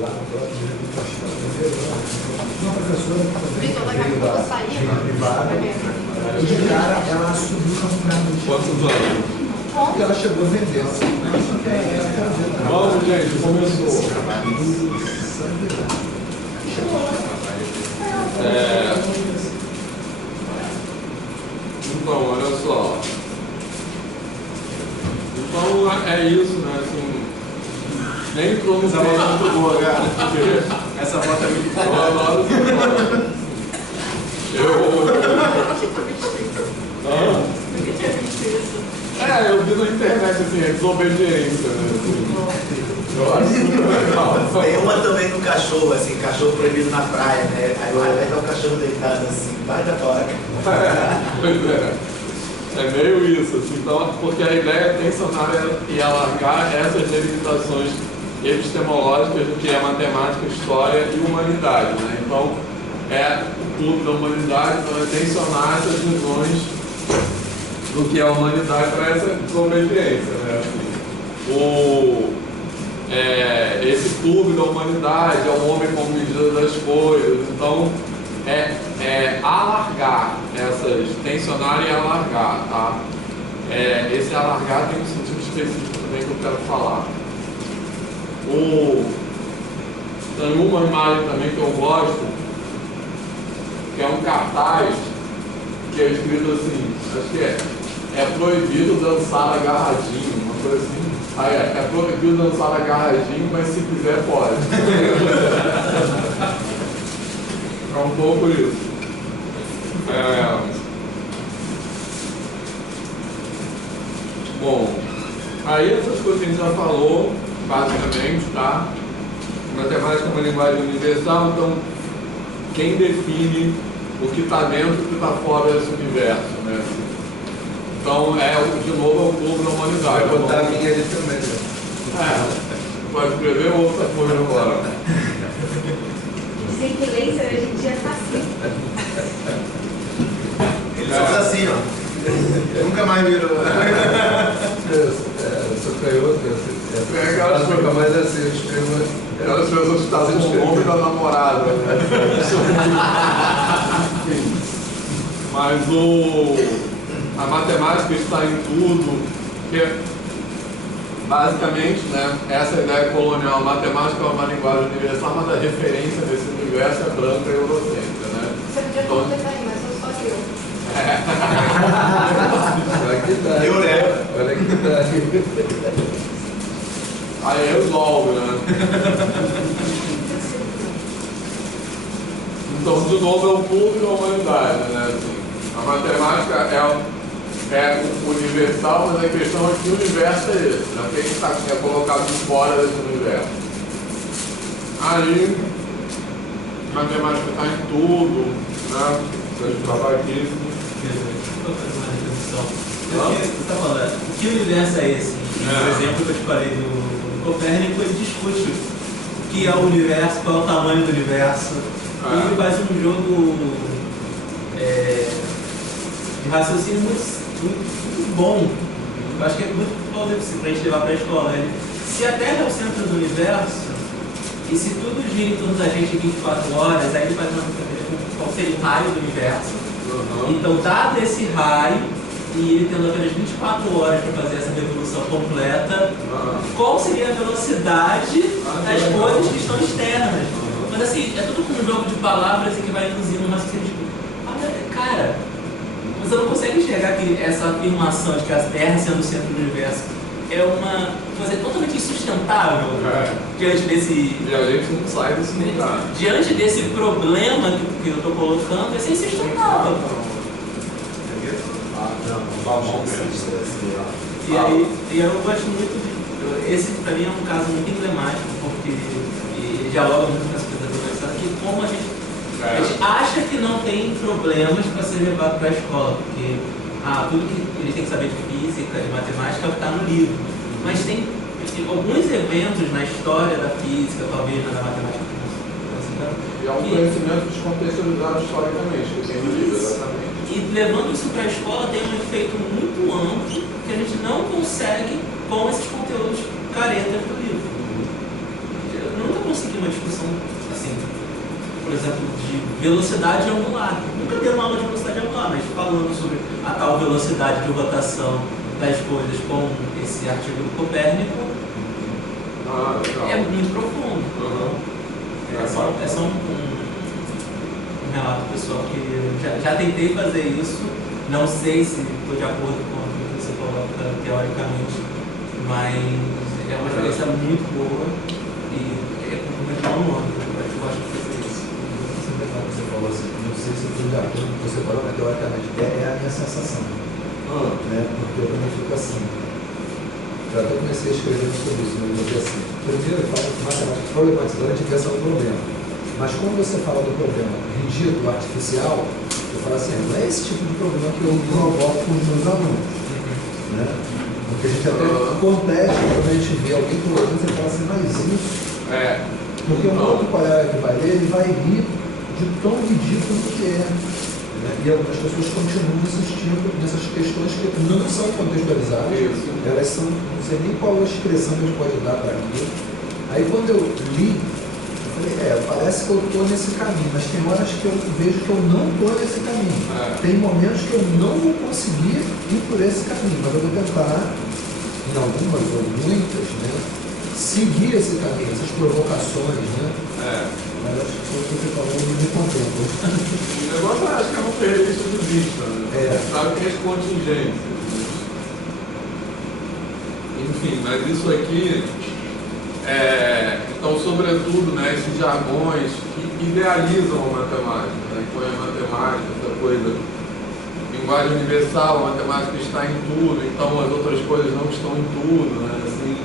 lá no próprio uma professora que Vitor, daqui a pouco eu saí, e de cara ela subiu o campeonato. Quantos anos? E ela chegou a vender. Vamos, gente, começou. Então, olha só. Então é isso, né? Assim, nem entrou no essa moto é muito boa, cara. Essa moto é muito boa. Eu vi na internet assim, desobediência, né? Eu acho muito legal. Tem uma também no cachorro, assim, cachorro proibido na praia, né? Aí vai o cachorro deitado assim, vai da toca. Pois é. É meio isso, assim, então, porque a ideia é tensionar e alargar essas delimitações epistemológicas do que é matemática, história e humanidade, né? Então, é o clube da humanidade, então é tensionar essas visões do que é a humanidade para essa desobediência, né? Esse clube da humanidade é o homem como medida das coisas, então alargar essas, tensionar e alargar, tá? Esse alargar tem um sentido específico também que eu quero falar. Tem uma imagem também que eu gosto, que é um cartaz que é escrito assim, acho que é proibido dançar agarradinho, uma coisa assim. É proibido dançar agarradinho, mas se quiser pode. É um pouco isso. Bom, aí essas coisas que a gente já falou, basicamente, tá? Matemática é uma linguagem universal, então quem define o que está dentro e o que está fora desse universo, né? Então, de novo, é o clube da humanidade. Vou botar a minha ali também, né? Pode escrever outra coisa agora. Sem que lei, a gente já está assim. Eles são assim, ó. Nunca mais virou. Eu sou canhoto, nunca mais assim, eu escrevo. Aquelas pessoas que estão com o nome da namorada, né? Mas a matemática está em tudo, que basicamente, né, essa ideia colonial, matemática é uma linguagem universal, mas a referência desse universo é branca e eurocêntrica, né? Você podia completar aí, mas eu só eu. Olha que dá. Eu levo. Olha que dá. Aí resolve, né? Então, de novo, é o clube da humanidade, né? Assim, a matemática é universal, mas a questão é que o universo é esse, né? Quem é colocado fora desse universo. Aí, a matemática está em tudo, né? Seja trabalhíssimo. Vou fazer uma reflexão. Você está falando, que universo é esse? Por exemplo, que eu te falei do Copérnico, ele discute o que é o universo, qual é o tamanho do universo. E ele faz um jogo de raciocínio muito bom. Eu acho que é muito bom para a gente levar para a escola. Se a Terra é o centro do universo, e se tudo gira em torno da gente 24 horas, aí ele faz qual seria o raio do universo. Então, dado esse raio, e ele tendo apenas 24 horas para fazer essa revolução completa, qual seria a velocidade das coisas que estão externas? Mas assim, é tudo como um jogo de palavras e que vai induzindo um raciocínio de cara, você não consegue enxergar que essa afirmação de que a Terra sendo o centro do universo é uma coisa totalmente insustentável diante desse... E a gente não sai desse lugar. Diante desse problema que eu estou colocando, é insustentável. E eu gosto muito de... Esse, para mim, é um caso muito emblemático, porque ele dialoga muito com essa coisa da conversa, que como a gente acha que não tem problemas para ser levado para a escola, porque tudo que ele tem que saber de física, de matemática, é o que está no livro. Mas tem alguns eventos na história da física, talvez na matemática, e é um conhecimento descontextualizado historicamente, que tem no livro, exatamente. E levando isso para a escola tem um efeito muito amplo que a gente não consegue com esses conteúdos caretas do livro. Nunca conseguimos por exemplo, de velocidade angular. Nunca deu uma aula de velocidade angular, mas falando sobre a tal velocidade de rotação das coisas com esse artigo do Copérnico, Legal. é muito profundo. É só um relato pessoal que já tentei fazer isso, não sei se estou de acordo com o que você coloca teoricamente, mas é uma experiência muito boa e é muito bom. Eu gosto de fazer isso. Você falou assim, não sei se eu estou de acordo com o que você falou, mas teoricamente é a minha sensação. Né? Porque eu também fico assim. Eu até comecei escrevendo sobre isso, mas eu vou assim. Primeiro, eu falo de matemática problematizando a diversão do problema. Mas quando você fala do problema ridículo, artificial, eu falo assim, não é esse tipo de problema que eu provoco com os meus alunos. Né? Porque a gente até contesta quando a gente vê alguém colocando, você fala assim, mas isso. Porque um outro colega que vai ler, ele vai rir de tão ridículo que é. Né? E algumas pessoas continuam insistindo nessas questões que não são contextualizadas. Elas são, não sei nem qual a expressão que a gente pode dar para aquilo. Aí quando eu li, eu falei, parece que eu estou nesse caminho, mas tem horas que eu vejo que eu não estou nesse caminho. Tem momentos que eu não vou conseguir ir por esse caminho, mas eu vou tentar, em algumas ou muitas, né, seguir esse caminho, essas provocações, né? Mas acho que o que você falou me contempla. O negócio eu acho que é não perder isso de vista, né? Sabe que é as contingências. Enfim, mas isso aqui então, sobretudo, né, esses jargões que idealizam a matemática, né, que põe a matemática, essa coisa, linguagem universal, a matemática está em tudo, então as outras coisas não estão em tudo, né, assim,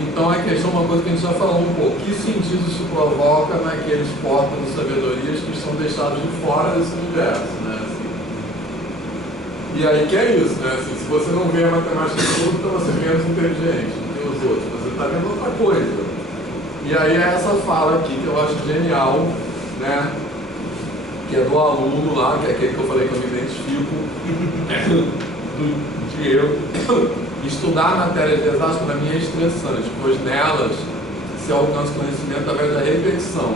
então a questão, uma coisa que a gente já falou um pouco, que sentido isso provoca naqueles corpos de sabedorias que estão deixados de fora desse universo, né, assim. E aí que é isso, né, assim, se você não vê a matemática em tudo, então você é menos inteligente do que os outros, você está vendo outra coisa. E aí é essa fala aqui que eu acho genial, né, que é do aluno lá, que é aquele que eu falei que eu me identifico, do Diego. Estudar matérias de exatas para mim é estressante, pois nelas se alcança conhecimento através da repetição.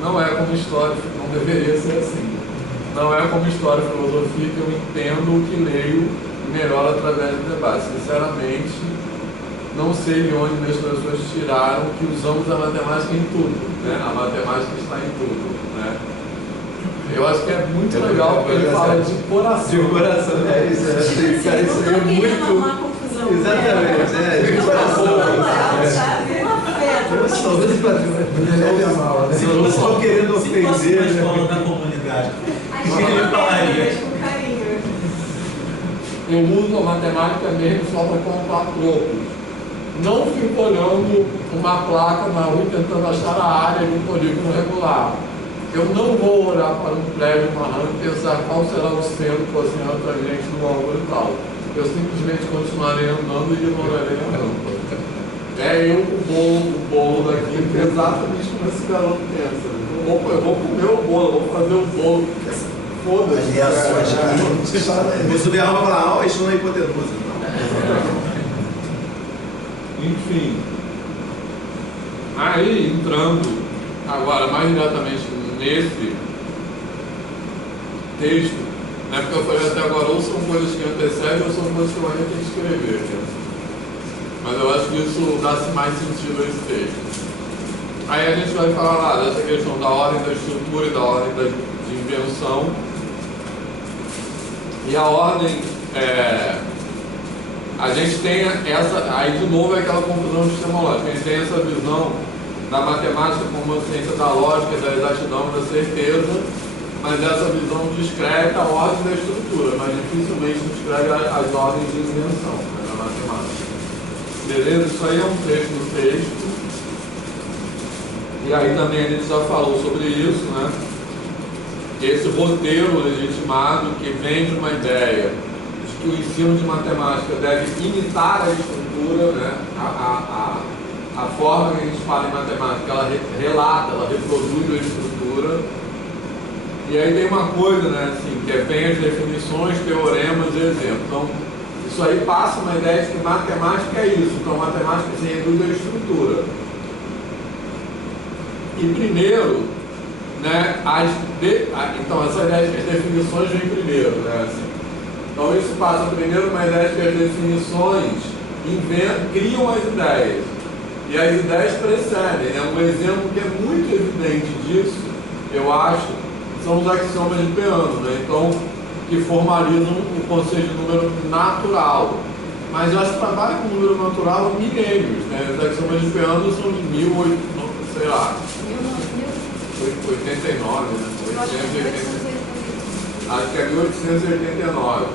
Não é como história, não deveria ser assim. Não é como história e filosofia que eu entendo o que leio melhor através do debate. Sinceramente, não sei de onde as pessoas tiraram que usamos a matemática em tudo, né? A matemática está em tudo, né? Eu acho que é muito legal porque ele fala de coração. De coração, isso. Cara, isso é muito... Exatamente, de coração. Se eu não estou querendo ofender... Se fosse uma escola da comunidade, ele falaria. Eu uso a matemática mesmo só para contar trocos. Não fico olhando uma placa na rua tentando achar a área de um polígono regular. Eu não vou olhar para um prédio, uma rampa e pensar qual será o centro cozinhando para a gente no ângulo e tal. Eu simplesmente continuarei andando e ignorarei a rampa. Eu o bolo daqui, exatamente como esse garoto pensa. Eu vou comer o bolo, eu vou fazer o bolo. Foda-se. Vou subir a rampa lá, isso não é hipotenusa. Enfim. Aí, entrando agora mais diretamente nesse texto, né, porque eu falei até agora, ou são coisas que antecedem ou são coisas que eu ainda tenho que escrever. Né? Mas eu acho que isso dá-se mais sentido a esse texto. Aí a gente vai falar lá dessa questão da ordem da estrutura e da ordem de invenção. E a ordem, a gente tem essa, aí de novo é aquela confusão epistemológica, a gente tem essa visão da matemática como uma ciência da lógica, da exatidão e da certeza, mas essa visão descreve a ordem da estrutura, mas dificilmente descreve as ordens de invenção, né, na matemática. Beleza? Isso aí é um trecho do texto. E aí também a gente já falou sobre isso, né? Esse roteiro legitimado que vem de uma ideia de que o ensino de matemática deve imitar a estrutura, né? A forma que a gente fala em matemática, ela relata, ela reproduz a estrutura. E aí tem uma coisa, né, assim, que vem as definições, teoremas e exemplos. Então, isso aí passa uma ideia de que matemática é isso. Então, matemática se reduz à estrutura. E primeiro, né, então essa ideia de que as definições vêm primeiro, né, assim. Então isso passa primeiro uma ideia de que as definições criam as ideias, e as ideias precedem, né? Um exemplo que é muito evidente disso, eu acho, são os axiomas de Peano, né? Então, que formalizam o conceito de número natural. Mas já se trabalha com número natural há milênios, né? Os axiomas de Peano são de 1800, sei lá, 89, né? 880, acho que é 1889.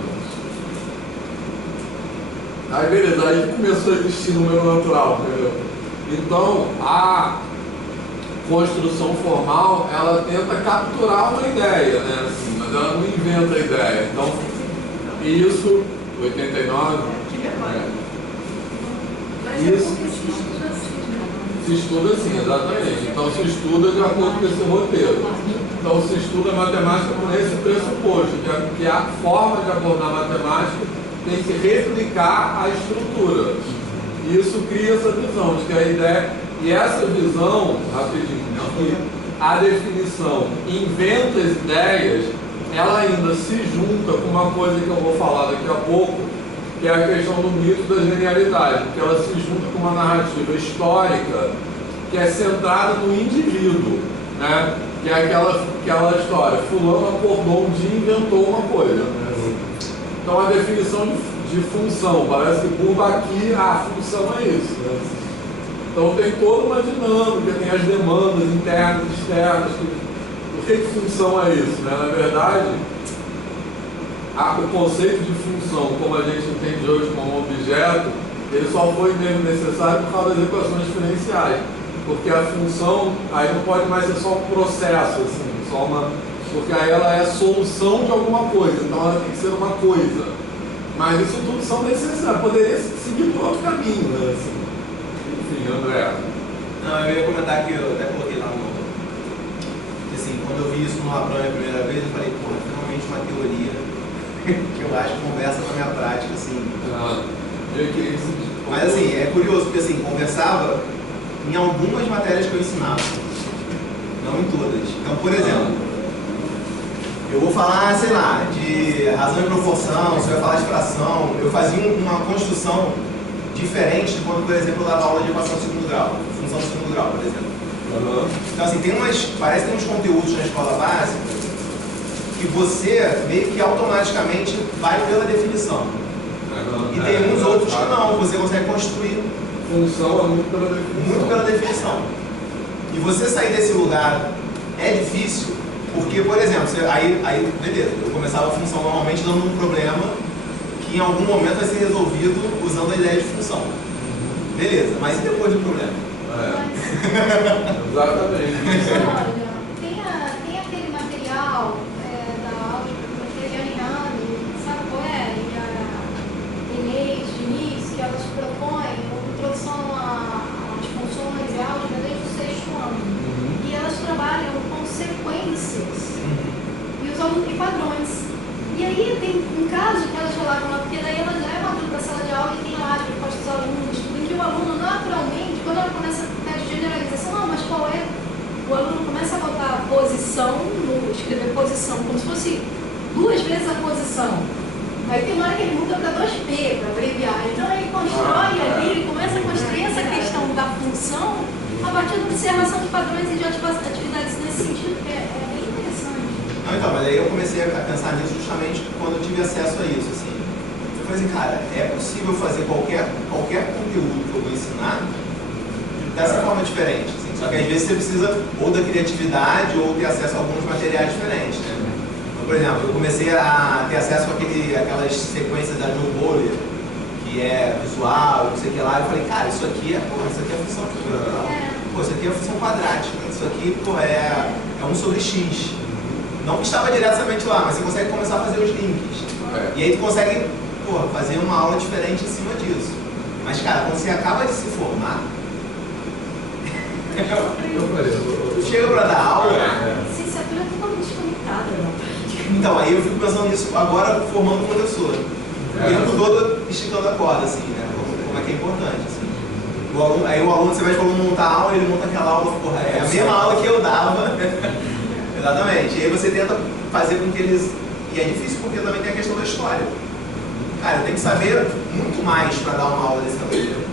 Aí beleza, aí começou a existir número natural, entendeu? Então, a construção formal, ela tenta capturar uma ideia, né? Assim, mas ela não inventa a ideia. Então, isso, 89, isso se estuda assim, exatamente. Então se estuda de acordo com esse roteiro. Então se estuda matemática com esse pressuposto, que a forma de abordar matemática tem que replicar a estrutura. E isso cria essa visão de que a ideia, e essa visão, rapidinho, que a definição inventa as ideias, ela ainda se junta com uma coisa que eu vou falar daqui a pouco, que é a questão do mito da genialidade, que ela se junta com uma narrativa histórica que é centrada no indivíduo, né? Que é aquela história, fulano acordou um dia e inventou uma coisa, né? Então a definição de função, parece que Bourbaki, a função é isso, né? Então tem toda uma dinâmica, tem as demandas internas e externas, o que função é isso, né? Na verdade, o conceito de função, como a gente entende hoje como objeto, ele só foi mesmo necessário por causa das equações diferenciais. Porque a função, aí não pode mais ser só um processo, assim, porque aí ela é a solução de alguma coisa, então ela tem que ser uma coisa. Mas isso tudo são necessários, poderia seguir por outro caminho, né? Assim. Enfim, André. Não, eu ia comentar que eu até coloquei lá no... Assim, quando eu vi isso no Abraham a primeira vez, eu falei, porra, finalmente uma teoria que eu acho que conversa com a minha prática, assim. Mas assim, é curioso, porque assim, conversava em algumas matérias que eu ensinava, não em todas. Então, por exemplo, eu vou falar, sei lá, de razão e proporção, você vai falar de fração, eu fazia uma construção diferente de quando, por exemplo, eu dava aula de equação de segundo grau, função de segundo grau, por exemplo. Então, assim, parece que tem uns conteúdos na escola básica que você meio que automaticamente vai pela definição. E tem uns outros que não, você consegue construir. Função é muito pela definição. Muito pela definição. E você sair desse lugar é difícil, porque, por exemplo, aí beleza, eu começava a função normalmente dando um problema que em algum momento vai ser resolvido usando a ideia de função. Beleza, mas e depois do problema? Exatamente. Olha, tem aquele material da álgebra que a Eliane, sabe qual é? E a Inês Diniz, que elas propõem uma introdução às funções e álgebra desde o 6º ano. E elas trabalham com sequências e padrões. E aí tem um caso que elas relatam lá, porque daí elas levam aquilo para a sala de aula e tem lá a resposta dos alunos, em que o aluno naturalmente, quando ela começa a ter generalização, não, mas qual é? O aluno começa a botar a posição, escrever posição, como se fosse 2 vezes a posição. Aí tem uma hora que ele muda para 2P, para abreviar. Então ele constrói ali, ele começa a construir essa questão da função a partir da observação de padrões e de atividades nesse sentido, que é bem interessante. Não, então, mas aí eu comecei a pensar nisso justamente quando eu tive acesso a isso, assim. Eu falei assim, cara, é possível fazer qualquer conteúdo que eu vou ensinar dessa forma diferente, assim. Só que às vezes você precisa ou da criatividade ou ter acesso a alguns materiais diferentes, né? Então, por exemplo, eu comecei a ter acesso àquelas sequências da John Bowler, que é visual, não sei o que lá, eu falei, cara, isso aqui é função funcional. Pô, isso aqui é função quadrática, isso aqui, pô, é 1 sobre x. Não que estava diretamente lá, mas você consegue começar a fazer os links. E aí tu consegue, pô, fazer uma aula diferente em cima disso. Mas, cara, quando você acaba de se formar, tu chega para dar aula. A licenciatura é totalmente desconectada, não. Então, aí eu fico pensando nisso agora formando professor. O tempo todo esticando a corda, assim, né? Como é que é importante, assim. Aí o aluno, você vai para o aluno montar a aula, ele monta aquela aula, porra, é a mesma aula que eu dava. Exatamente. E aí você tenta fazer com que eles... E é difícil porque também tem a questão da história. Cara, eu tenho que saber muito mais para dar uma aula desse tabuleiro.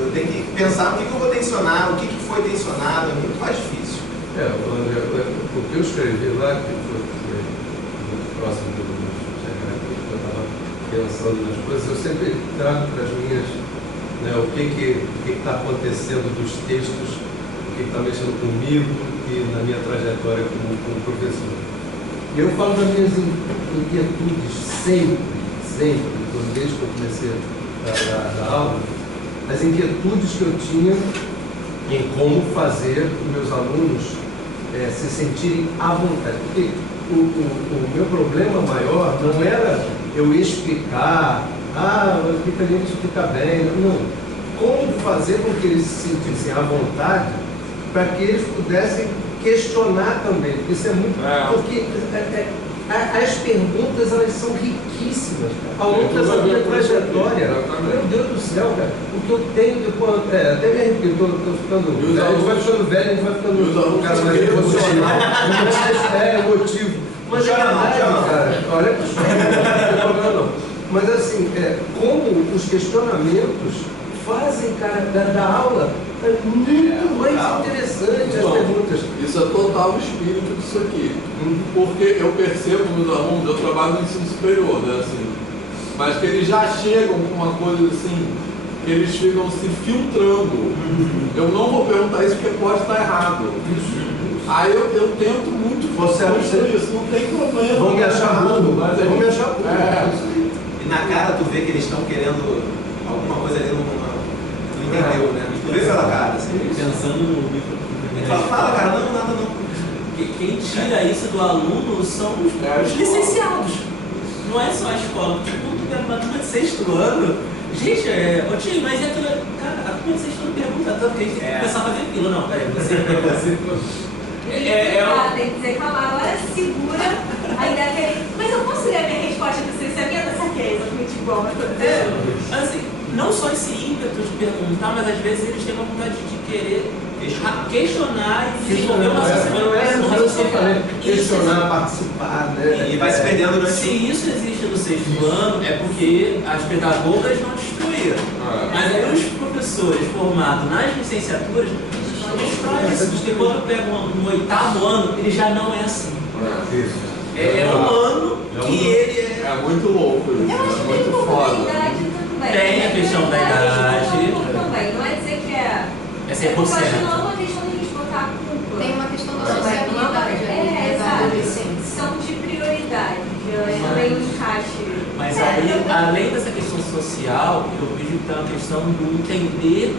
Eu tenho que pensar no que eu vou tensionar, o que foi tensionado, é muito mais difícil. O que eu escrevi lá, que foi muito próximo do que eu estava pensando nas coisas, eu sempre trago para as minhas, né, o que está acontecendo dos textos, o que está mexendo comigo e na minha trajetória como professor. E eu falo das minhas inquietudes sempre, desde que eu comecei a dar aula, as inquietudes que eu tinha em como fazer os meus alunos se sentirem à vontade. Porque o meu problema maior não era eu explicar, a gente fica bem, não. Como fazer com que eles se sentissem à vontade para que eles pudessem questionar também, porque isso é muito... Porque as perguntas, elas são riquíssimas ao longo dessa minha trajetória. Meu Deus do céu, cara, o que eu tenho depois... até me arrepio, estou ficando velho, a gente vai ficando velho, a gente vai ficando um cara mais emocional, emotivo. Mas é verdade, cara, olha que não tem problema não. Mas assim, como os questionamentos fazem, cara, da aula muito mais interessante as perguntas. Isso é total o espírito disso aqui. Porque eu percebo nos alunos, eu trabalho no ensino superior, né, assim, mas que eles já chegam com uma coisa assim, que eles ficam se filtrando. Eu não vou perguntar isso porque pode estar errado. Aí eu tento muito isso, não tem problema. Vão me achar burro, mas vão me achar burro. E na cara tu vê que eles estão querendo alguma coisa ali não entendeu, né? Tu vê pela cara, assim. Pensando no microfone. Fala, cara, não, nada não. Quem tira isso do aluno são os licenciados. Não é só a escola. Tipo, uma turma de sexto ano. Gente, ô tio, mas é aquilo. Cara, a turma de sexto ano pergunta tanto que a gente tem que começar a fazer fila. Não, peraí, você. Tem que dizer calma, agora segura, ainda quer. Mas eu posso ler a minha resposta do licenciamento? Essa aqui é exatamente igual, mas tô dizendo. Assim, não só esse ímpeto de perguntar, mas às vezes eles têm uma vontade de querer questionar e desenvolver uma sociedade. Questionar, participar, né? E vai se perdendo. Se isso existe no sexto ano, é porque as pedagogas não destruíram. Mas aí os professores formados nas licenciaturas destroem isso, porque quando pegam no oitavo ano, ele já não é assim. É um ano que ele é... É muito louco isso, é muito foda. Tem a questão da idade. Também, não é dizer que é 100%. Não é uma questão de a gente botar a culpa. Tem uma questão da sociabilidade. Exato. São de prioridade. Também um encaixe. Mas aí, além dessa questão social, eu vejo que tem uma questão do entender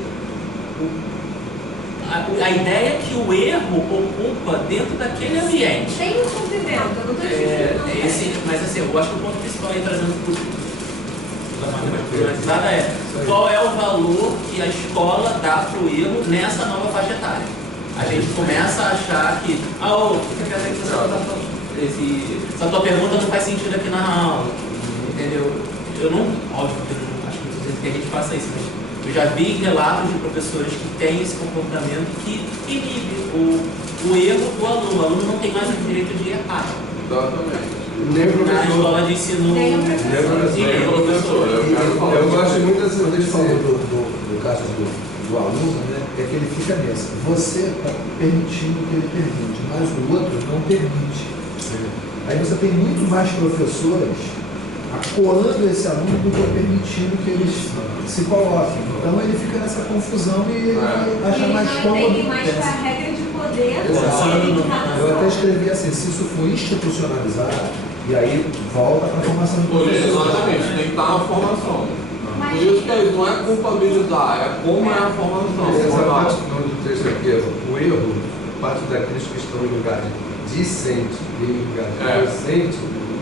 a ideia que o erro ocupa dentro daquele ambiente. Tem um cumprimento, eu não estou dizendo. Mas assim, eu acho que o ponto principal aí trazendo da matemática qual é o valor que a escola dá para o erro nessa nova faixa etária. A gente começa a achar que essa tua pergunta não faz sentido aqui na aula, entendeu? Eu não, óbvio que eu não acho que a gente faça isso, mas eu já vi relatos de professores que têm esse comportamento que inibe o erro do aluno. O aluno não tem mais o direito de errar. Exatamente. Na escola de ensino. Nem professor. Eu gosto muito dessa questão do caso do aluno, né? É que ele fica nessa. Você está permitindo que ele permite, mas o outro não permite. Aí você tem muito mais professores apoiando esse aluno do que permitindo que eles se coloquem. Então ele fica nessa confusão e acha mais cômodo. Ele mais para a regra de poder. Eu até escrevi assim, se isso for institucionalizado, e aí volta para a formação do professor. Exatamente, tem que estar na formação. Por isso que não é culpabilizar, é como é a formação. Essa parte do texto aqui, o erro, parte daqueles que estão em lugar de discente e em lugar de docente,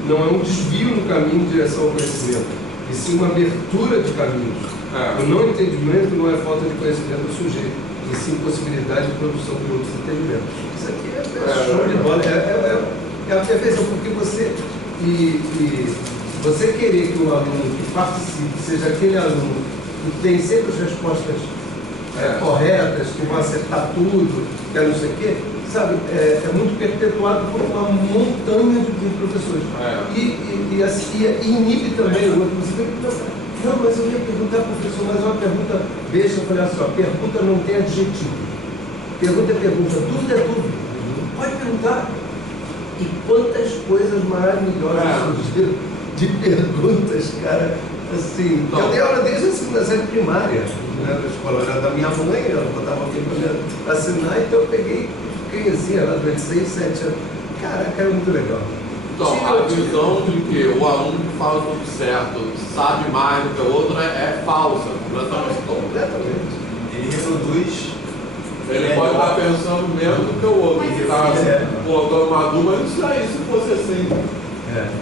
não é um desvio no caminho em direção ao conhecimento, e sim uma abertura de caminhos. O não entendimento não é falta de conhecimento do sujeito, e sim possibilidade de produção de outros entendimentos. Isso aqui é show de bola, é a perfeição, porque você você querer que o aluno que participe seja aquele aluno tem sempre as respostas corretas, que vão acertar tudo, que não sei o quê, sabe? É muito perpetuado por uma montanha de professores. E inibe também o outro. Você tem que pensar, não, mas eu ia perguntar, professor, mas é uma pergunta besta. Eu falei assim, ó, pergunta não tem adjetivo. Pergunta é pergunta, dúvida é dúvida. Pode perguntar. E quantas coisas maravilhosas surgiram de perguntas, cara, assim. Então, eu dei aula desde a segunda série primária, né, na escola. Era da minha mãe, ela botava alguém para assinar, então eu peguei, fiquei assim, ela durante 6, 7 anos. Caraca, era muito legal. Então, a visão de que o aluno que fala tudo certo sabe mais do que o outro é falsa, completamente. Ele reproduz. Ele pode estar pensando menos do que o outro, que está colocando uma dúvida, mas isso aí, se fosse assim.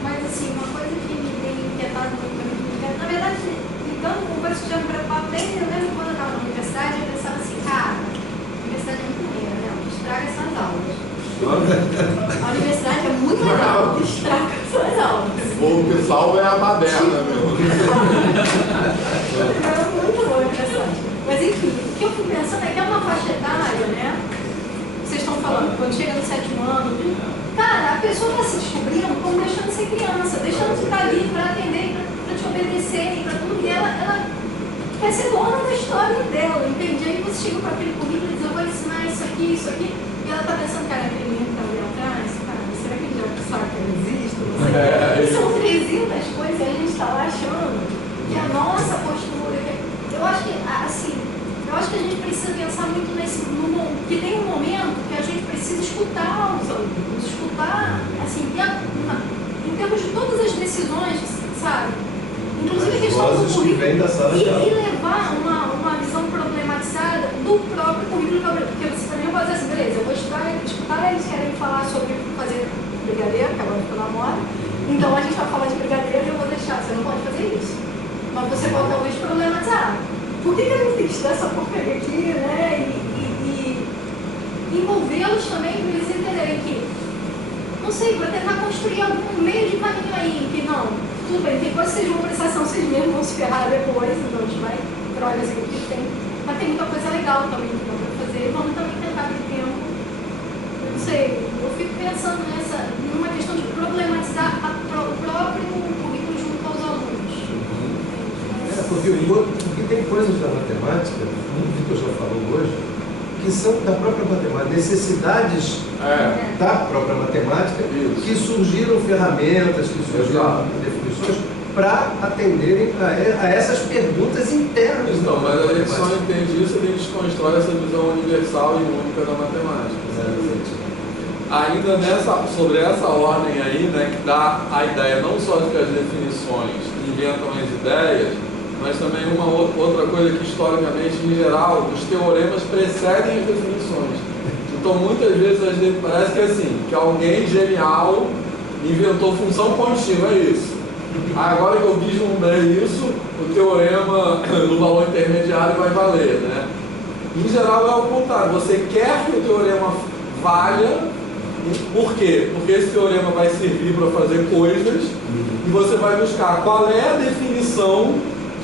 Mas assim, uma coisa que me tem inquietado muito, na verdade, então, uma coisa que já me preocupava desde mesmo quando eu estava na universidade, eu pensava assim, cara, a universidade é muito ruim, né? Estraga essas aulas. A universidade é muito legal, estraga essas aulas. O que salva é a baderna, meu. É muito boa a universidade. Mas enfim, o que eu fui pensando é que é uma faixa etária, né? Vocês estão falando, quando chega no 7º ano, cara, a pessoa está se descobrindo como deixando de ser criança, deixando de estar ali para atender, para te obedecer, para tudo. E ela quer ser dona da história dela, entende? Aí você chega com aquele currículo e diz, eu vou ensinar isso aqui, e ela está pensando, cara, aquele menino que está ali atrás, cara, será que ele já sabe que eu existo? Não sei. São 300 coisas que a gente está lá achando. E a nossa postura, eu acho que, assim, a gente precisa pensar muito que tem um momento que a gente precisa escutar os alunos, escutar, assim, em termos de todas as decisões, sabe? Inclusive a questão do currículo e levar uma visão problematizada do próprio currículo, porque você também pode dizer assim, beleza, eu vou escutar, eles querem falar sobre fazer brigadeiro, que agora ficou na moda, então a gente vai falar de brigadeiro e eu vou deixar, você não pode fazer isso. Mas você pode talvez problematizar. Por que a gente tem que estudar essa porcaria aqui, né? E envolvê-los também para eles entenderem que, não sei, para tentar construir algum meio de caminho aí, que não, tudo bem, tem coisas que vocês vão precisar, são vocês mesmos vão se ferrar depois, então a gente vai, droga, assim, que tem. Mas tem muita coisa legal também que dá para fazer, vamos também tentar ter tempo. Eu não sei, eu fico pensando numa questão de problematizar o próprio currículo junto aos alunos. Porque tem coisas da matemática, o Vitor já falou hoje, que são da própria matemática, necessidades da própria matemática, que surgiram ferramentas, que surgiram definições para atenderem a essas perguntas internas. Então, mas a gente só entende isso e a gente constrói essa visão universal e única da matemática. Ainda sobre essa ordem aí, né, que dá a ideia não só de que as definições inventam as ideias, mas também uma outra coisa que historicamente, em geral, os teoremas precedem as definições. Então muitas vezes parece que assim, que alguém genial inventou função contínua, é isso. Agora que eu vislumbrei isso, o teorema do valor intermediário vai valer, né? Em geral é o contrário, você quer que o teorema valha. Por quê? Porque esse teorema vai servir para fazer coisas e você vai buscar qual é a definição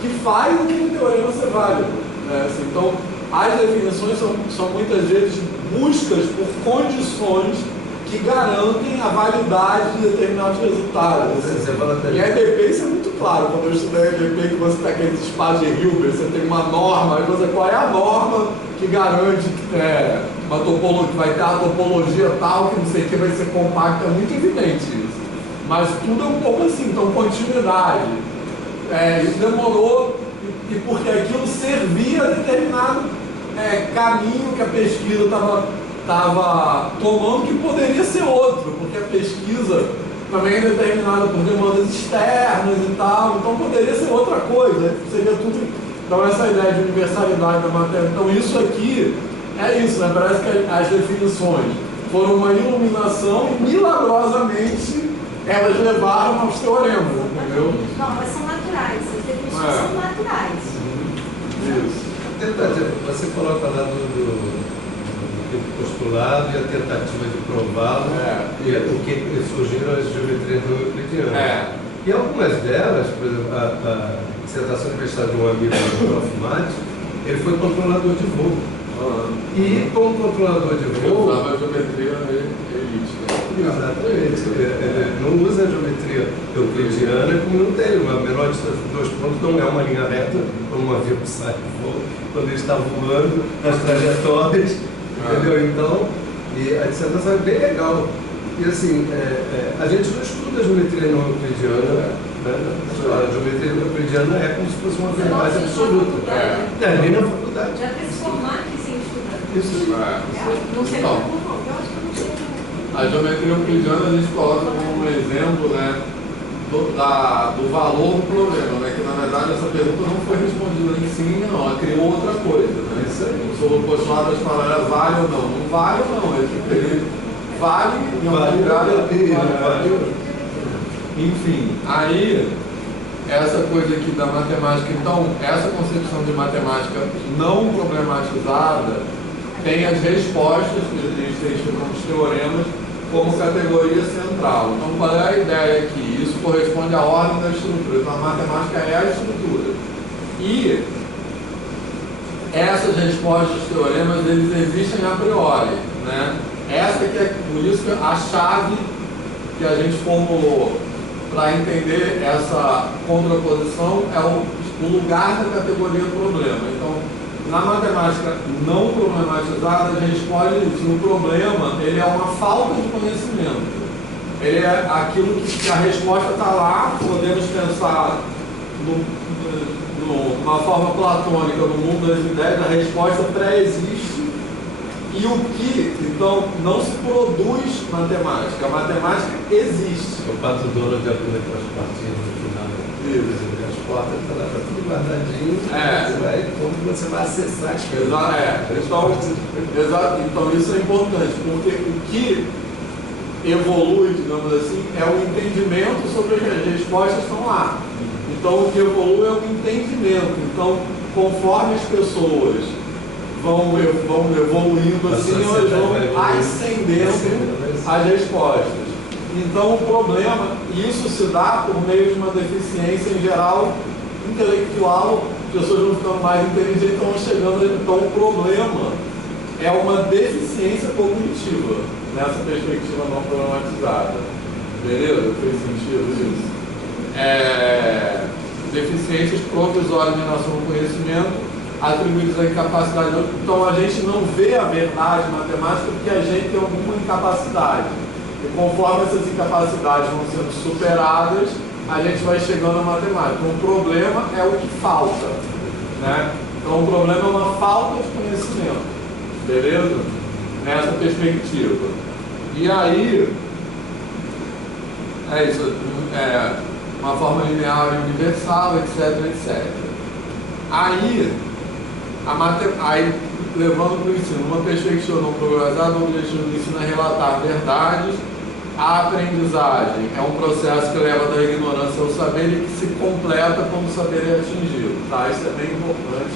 que faz aquele teorema ser válido. Né? Assim, então, as definições são muitas vezes buscas por condições que garantem a validade de determinados resultados. Em EDP isso é muito claro. Quando eu estudei EDP, que você tem aqueles espaços de Hilbert, você tem uma norma, aí você, qual é a norma que garante que uma topologia, que vai ter a topologia tal, que não sei o que vai ser compacta, é muito evidente isso. Mas tudo é um pouco assim, então continuidade. Isso demorou, e porque aquilo servia a determinado caminho que a pesquisa estava tomando, que poderia ser outro, porque a pesquisa também é determinada por demandas externas e tal, então poderia ser outra coisa, seria tudo. Então essa ideia de universalidade da matéria, então isso aqui é isso, né? Parece que as definições foram uma iluminação e milagrosamente elas levaram aos teoremas, entendeu? Não, mas são naturais, as definições são naturais. Isso. Você coloca lá do postulado e a tentativa de prová-lo, o que surgiram as geometrias euclidianas. E algumas delas, por exemplo, dissertação universitária de um amigo do Prof. Matos, ele foi controlador de voo. E como controlador de voo... Ele usava a geometria elíptica. Exatamente. Ele não usa a geometria euclidiana, como não tem. A menor distância de 2 pontos não é uma linha reta, como um avião que sai de voo, quando ele está voando nas trajetórias. Entendeu? Então, e a dissertação é bem legal. E assim, a gente não estuda a geometria não euclidiana, né? A geometria euclidiana é como se fosse uma verdade absoluta. Nem na faculdade. Já tem esse formato que sem estudar. Isso. Não sei Então, como, não. Eu acho que não sei como. a geometria euclidiana a gente coloca como um exemplo, né, do valor do problema, né, que na verdade essa pergunta não foi respondida em si, não, ela criou outra coisa, né? Isso aí. Sobre o postulado das palavras vale ou não. Não vale ou não, ele vale em algum lugar, vale. Enfim, aí essa coisa aqui da matemática, então, essa concepção de matemática não problematizada tem as respostas que a gente identifica como teoremas como categoria central. Então, qual é a ideia aqui? Isso corresponde à ordem da estrutura. Então, a matemática é a estrutura. E essas respostas dos teoremas, eles existem a priori, né? Essa que é, por isso que a chave que a gente formulou para entender essa contraposição é o lugar da categoria problema. Então, na matemática não problematizada, a gente escolhe isso. No problema, ele é uma falta de conhecimento. Ele é aquilo que a resposta está lá, podemos pensar numa forma platônica, no mundo das ideias, a resposta pré-existe. E o que, então, não se produz matemática. A matemática existe. O Pato Donald abriu aquelas portinhas no final. Isso. As portas estão lá, está tudo guardadinho. Você vai acessar as coisas. Então isso é importante, porque o que evolui, digamos assim, é o entendimento sobre as respostas que estão lá. Então o que evolui é o entendimento. Então, conforme as pessoas vão evoluindo assim, elas vão ascendendo as respostas. Então o problema, isso se dá por meio de uma deficiência em geral intelectual, as pessoas vão ficando mais inteligentes, estão chegando, então o problema é uma deficiência cognitiva nessa perspectiva não problematizada. Beleza? Fez sentido isso? Deficiências provisórias em relação ao conhecimento atribuídas à incapacidade. Então a gente não vê a verdade matemática porque a gente tem alguma incapacidade. E conforme essas incapacidades vão sendo superadas, a gente vai chegando à matemática. Então, o problema é o que falta, né? Então, o problema é uma falta de conhecimento, beleza? Nessa perspectiva. E aí, é isso, uma forma linear universal, etc, etc. Aí, levando para o ensino, uma perspectiva não problematizada, o objetivo do ensino é relatar verdades. A aprendizagem é um processo que leva da ignorância ao saber e que se completa quando o saber é atingido. Tá? Isso é bem importante,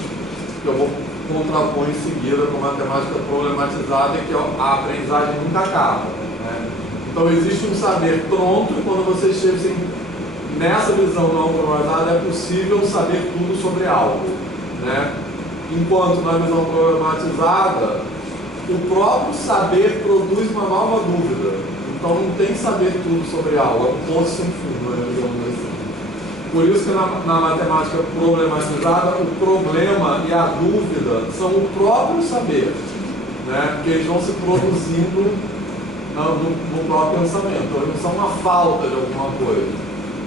que eu vou contrapor em seguida com a matemática problematizada, que a aprendizagem nunca acaba. Né? Então existe um saber pronto e quando você chega assim, nessa visão não problematizada é possível saber tudo sobre algo. Né? Enquanto na visão problematizada, o próprio saber produz uma nova dúvida. Então não tem que saber tudo sobre algo, é um poço sem fundo, né, digamos assim. Por isso que na matemática problematizada, o problema e a dúvida são o próprio saber, né, porque eles vão se produzindo no próprio pensamento, então eles não são uma falta de alguma coisa.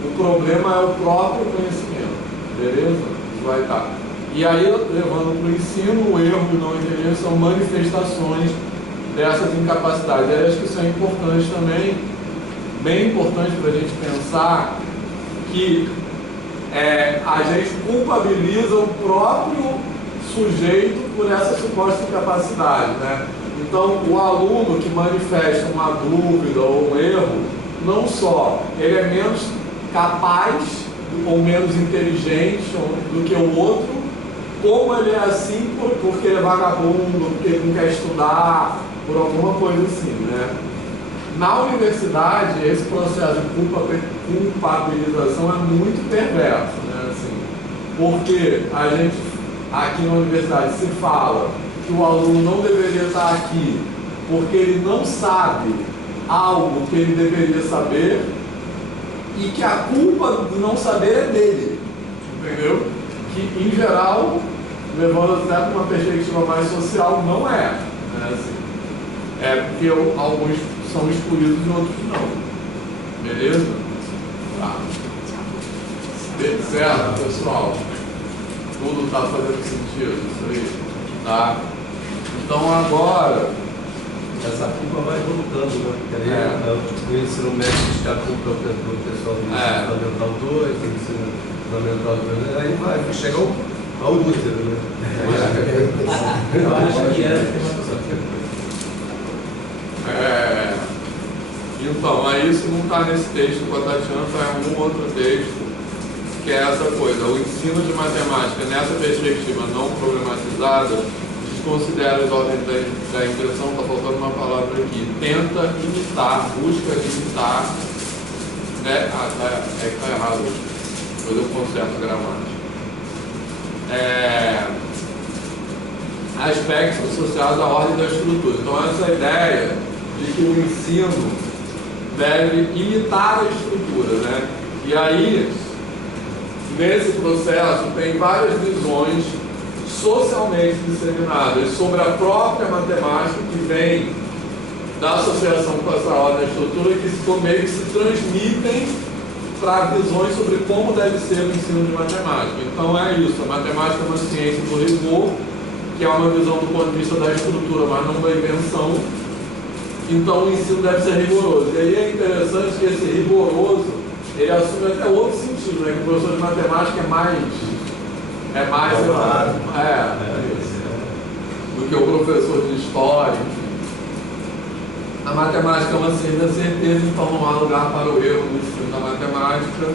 O problema é o próprio conhecimento, beleza? Isso vai estar. E aí, levando para o ensino, o erro e não entendimento são manifestações dessas incapacidades. Eu acho que isso é importante também, bem importante para a gente pensar que a gente culpabiliza o próprio sujeito por essa suposta incapacidade, né? Então, o aluno que manifesta uma dúvida ou um erro, não só ele é menos capaz ou menos inteligente do que o outro, como ele é assim porque ele é vagabundo, porque ele não quer estudar, por alguma coisa assim, né? Na universidade, esse processo de culpabilização é muito perverso, né? Assim, porque a gente, aqui na universidade, se fala que o aluno não deveria estar aqui porque ele não sabe algo que ele deveria saber e que a culpa de não saber é dele, entendeu? Que, em geral, levando até para uma perspectiva mais social, não é. Né? Assim, é porque alguns são excluídos e outros não. Beleza? Tá. Certo, pessoal? Tudo está fazendo sentido, isso aí. Tá? Então agora, essa culpa vai voltando, né? Porque aí o ensino médio diz que a culpa é do pessoal do ensino fundamental 2, do ensino fundamental 2, aí vai chegar ao útero, né? Eu acho que então, aí isso não está nesse texto com a Tatiana, está em algum outro texto, que é essa coisa, o ensino de matemática nessa perspectiva não problematizada desconsidera as ordens da impressão, está faltando uma palavra aqui, tenta imitar, busca imitar, né? É que está errado, depois eu conserto a gramática. Aspectos associados à ordem da estrutura. Então essa ideia de que o ensino deve imitar a estrutura, né? E aí, nesse processo, tem várias visões socialmente disseminadas sobre a própria matemática que vem da associação com essa ordem da estrutura, que meio que se transmitem para visões sobre como deve ser o ensino de matemática. Então é isso, a matemática é uma ciência do rigor, que é uma visão do ponto de vista da estrutura, mas não da invenção. Então o ensino deve ser rigoroso. E aí é interessante que esse rigoroso, ele assume até outro sentido, né? Que o professor de matemática é mais do que o professor de história, enfim. A matemática é uma ciência da certeza, então não há lugar para o erro no ensino da matemática.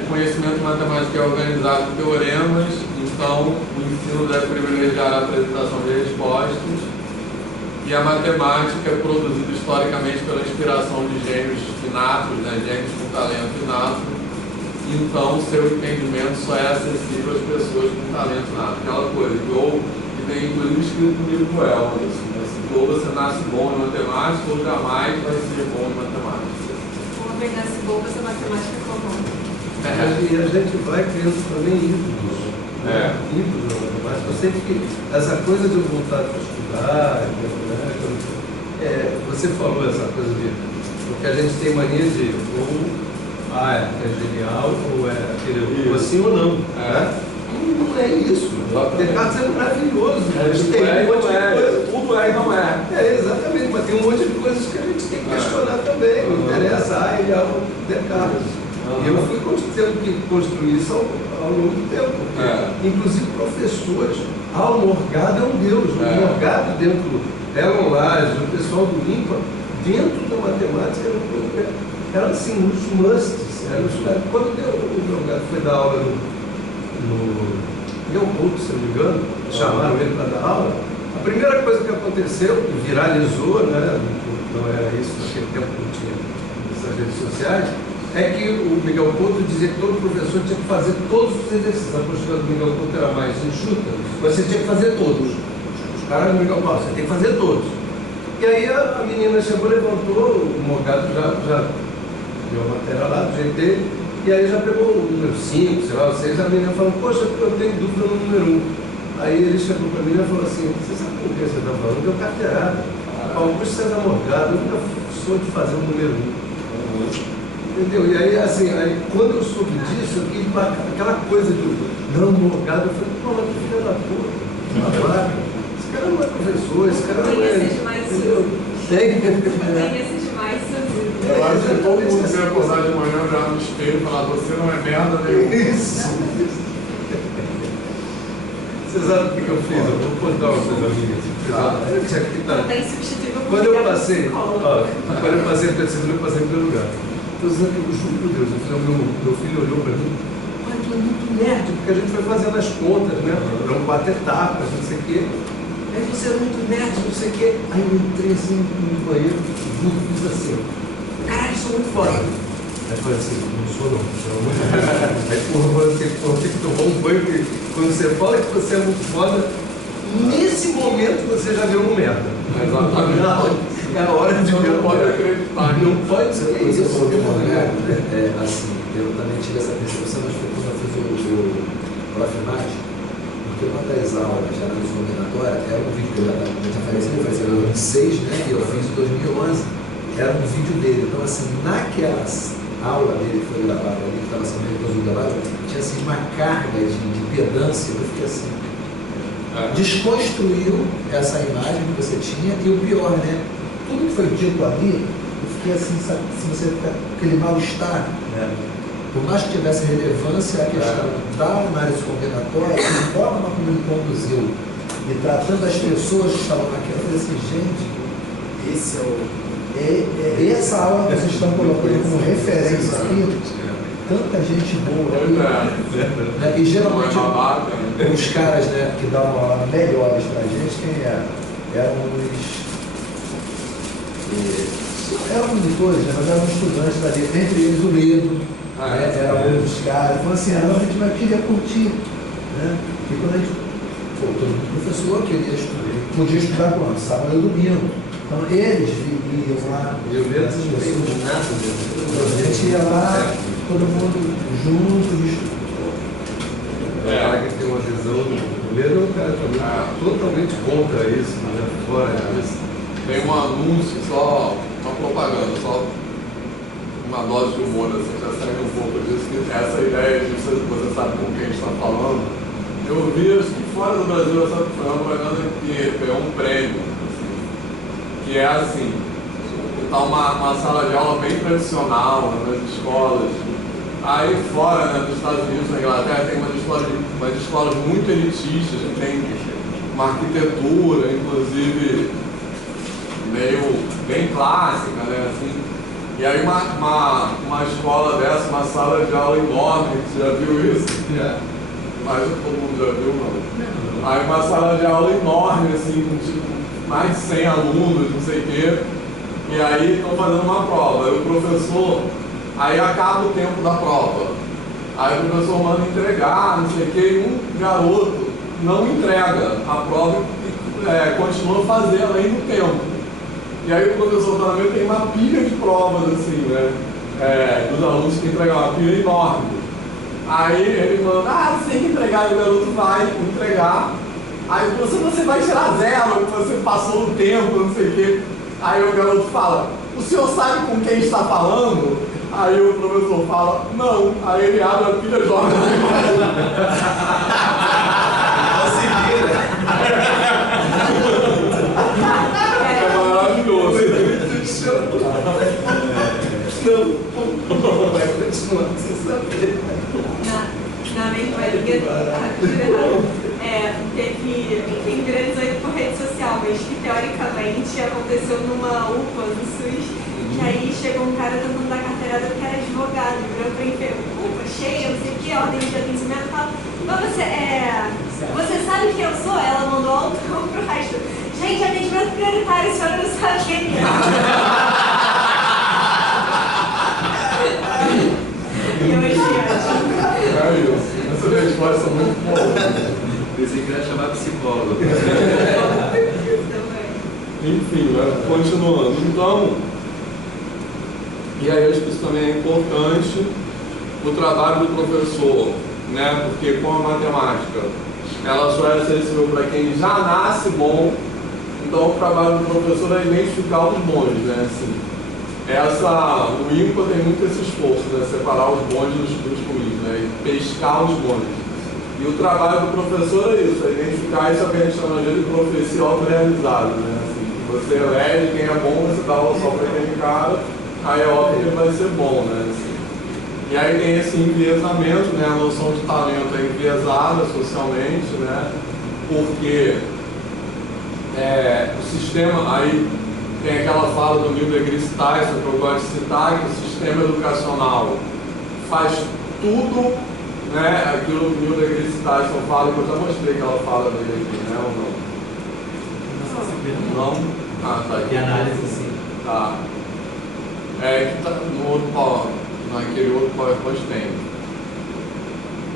O conhecimento de matemática é organizado em teoremas, então o ensino deve privilegiar a apresentação de respostas. E a matemática é produzida historicamente pela inspiração de gênios inatos, né? Gênios com talento inato. Então, seu entendimento só é acessível às pessoas com talento inato. Aquela coisa que tem inclusive escrito no livro do Elman, assim, ou você nasce bom em matemática, ou jamais vai ser bom em matemática. Ou alguém nasce bom para ser matemática comum. E a gente vai criando também ídolos. Ídolos na matemática. Eu sempre que essa coisa de vontade para estudar, né? Você falou essa coisa de. Porque a gente tem mania de é genial, ou é aquele assim ou não. Né? Não é isso. Descartes é maravilhoso. Tem um monte de coisa. Tudo é e não é. Exatamente, mas tem um monte de coisas que a gente tem que questionar também. Não interessa, ele é o Descartes. E eu fui tendo que construir isso ao longo do tempo. Inclusive professores. O Morgado é um deus. O Morgado dentro Elon Laje, o pessoal do INPA, dentro da matemática, era assim, os musts. Quando o Morgado foi dar aula no Leopoldo, se não me engano, chamaram ele para dar aula, a primeira coisa que aconteceu, que viralizou, né, não era isso, naquele tempo não tinha essas redes sociais, é que o Miguel Couto dizia que todo professor tinha que fazer todos os exercícios. A postura do Miguel Couto era mais enxuta, você tinha que fazer todos. Os caras do Miguel Couto, você tem que fazer todos. E aí a menina chegou, levantou, o Morgado já deu a matéria lá do jeito dele, e aí já pegou o número 5, sei lá, o 6, a menina falou, poxa, eu tenho dúvida no número 1. Aí ele chegou para a menina e falou assim, você sabe com o que você está falando? Deu carteirada. Augusto César Morgado, eu nunca sou de fazer o número 1. Entendeu? E aí, assim, quando eu soube disso, eu quis aquela coisa de não, Morgado, eu falei, pô, mas que filha da porra, uma vaca. Esse cara não é professor, esse cara não é. Conheça demais seus livros. Eu acho que todo mundo que acordar de manhã, olhar no espelho e falar, você não é merda nenhuma. Isso. Você sabe o que eu fiz? Eu vou contar uma coisa minha. Quando eu passei para a segunda, eu passei em primeiro lugar. Eu juro por Deus, meu filho olhou para mim, pai, tu é muito nerd, porque a gente foi fazendo as contas, né? Eram 4 etapas, não sei o quê. Aí você é muito nerd, não sei o quê. Aí eu entrei assim no banheiro, juro, fiz assim, caralho, sou muito foda. Aí fala assim, não sou não. Aí porra, você tem que tomar um banho, porque quando você fala que você é muito foda, nesse momento você já viu um merda. Exatamente. É a hora de ver. Não pode acreditar. Não pode ser Isso isso. eu assim, eu também tive essa percepção, mas foi quando eu fiz o Profimate, porque uma das aulas já na combinatória era um vídeo que eu já tinha falecido, eu fazia em 2006, né? E eu fiz em 2011, era um vídeo dele. Então, assim, naquela aula dele que foi gravada ali, que estava sendo reproduzido gravado, tinha assim uma carga de pedância, eu fiquei assim. Desconstruiu essa imagem que você tinha, e o pior, né? Tudo que foi dito ali, eu fiquei assim, sabe, se você ficar com aquele mal-estar, por mais que tivesse relevância a questão da análise combinatória, a forma como ele conduziu e tratando as pessoas que estavam naquela, eu falei assim, gente, Esse é o. essa aula que vocês estão colocando como referência aqui, tanta gente boa aqui, né? E geralmente os caras, né, que davam aula melhores pra gente, quem era? Eram monitores, né, mas eram estudantes ali, entre eles o Ledo, era um dos caras. Então assim, a gente vai querer curtir, né? E quando a gente, todo mundo professor queria estudar, podia estudar quando? Sábado e domingo. Então eles iam lá, Eu mesmo essas não tenho pessoas, nada a gente ia lá, todo mundo junto, O cara que tem uma visão do medo é um cara também totalmente contra isso, né? Fora disso. Tem um anúncio, só uma propaganda, só uma dose de humor, assim, já segue um pouco disso, que essa ideia de você sabe com quem a gente está falando. Eu vi, acho que fora do Brasil, essa foi uma propaganda que ganhou um prêmio, assim, que é assim, está uma sala de aula bem tradicional nas escolas. Aí fora, né, dos Estados Unidos, na Inglaterra, tem umas escolas muito elitistas, que tem uma arquitetura, inclusive, meio bem clássica, né, assim. E aí uma escola dessa, uma sala de aula enorme, você já viu isso? Mas todo mundo já viu, não? Aí uma sala de aula enorme, assim, com tipo, mais de 100 alunos, não sei o quê. E aí estão fazendo uma prova. Aí o professor, aí acaba o tempo da prova. Aí o professor manda entregar, não sei o quê, e um garoto não entrega a prova e continua fazendo aí no tempo. E aí o professor também tem uma pilha de provas, assim, né? Dos alunos que entregam uma pilha enorme. Aí ele manda, você tem que entregar, e o garoto vai entregar. Aí o professor, você vai tirar 0, você passou o tempo, não sei o quê. Aí o garoto fala, o senhor sabe com quem está falando? Aí o professor fala, não. Aí ele abre a pilha e joga. É maravilhoso. Não, vai continuar sem saber. Na mesma linha, enfim, viralizou por rede social, mas que teoricamente aconteceu numa UPA no SUS, que aí chegou um cara tentando dar carteirada porque era advogado, virou pra enfermo, UPA cheia, não sei o que, ordem de atendimento e tal. Mas você sabe quem eu sou? Ela mandou altão pro resto. Gente, atendimento prioritário, a senhora não sabe quem é. E eu achei Essas respostas são muito boas. Pensei que ia chamar psicólogo. Enfim, continuando. Então, e aí acho que isso também é importante, o trabalho do professor, né? Porque com a matemática, ela só é acessível para quem já nasce bom. Então o trabalho do professor é identificar os bons, né? Assim, o INPA tem muito esse esforço, né? Separar os bons dos ruins, né? E pescar os bons. E o trabalho do professor é isso, é identificar isso que a gente chama de profecia autorrealizada, né? Assim, você elege quem é bom, você dá aula só para aquele cara, aí é óbvio que ele vai ser bom, né? Assim, e aí tem esse enviesamento, né? A noção de talento é enviesada socialmente, né? Porque o sistema, aí tem aquela fala do Neil deGrasse Tyson, que eu gosto de citar, que o sistema educacional faz tudo, né? Aquilo que o Neil deGrasse Tyson fala, que eu já mostrei aquela fala dele aqui, né? Ou não? Não? Ah, tá aqui. De análise, sim. Tá. Que tá no outro, naquele outro PowerPoint tem.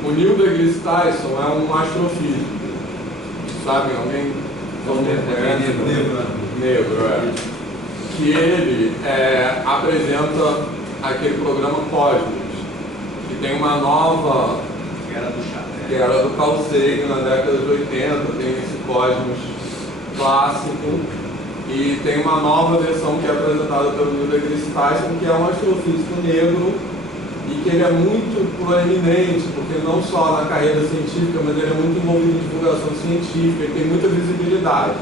O Neil deGrasse Tyson é um astrofísico. Sabem? Alguém? Negro, é. Que ele apresenta aquele programa Cosmos, que tem uma nova, que era do Carl Sagan na década de 80, tem esse Cosmos clássico, e tem uma nova versão que é apresentada pelo Neil deGrasse Tyson, que é um astrofísico negro, e que ele é muito proeminente, porque não só na carreira científica, mas ele é muito envolvido em divulgação científica, ele tem muita visibilidade.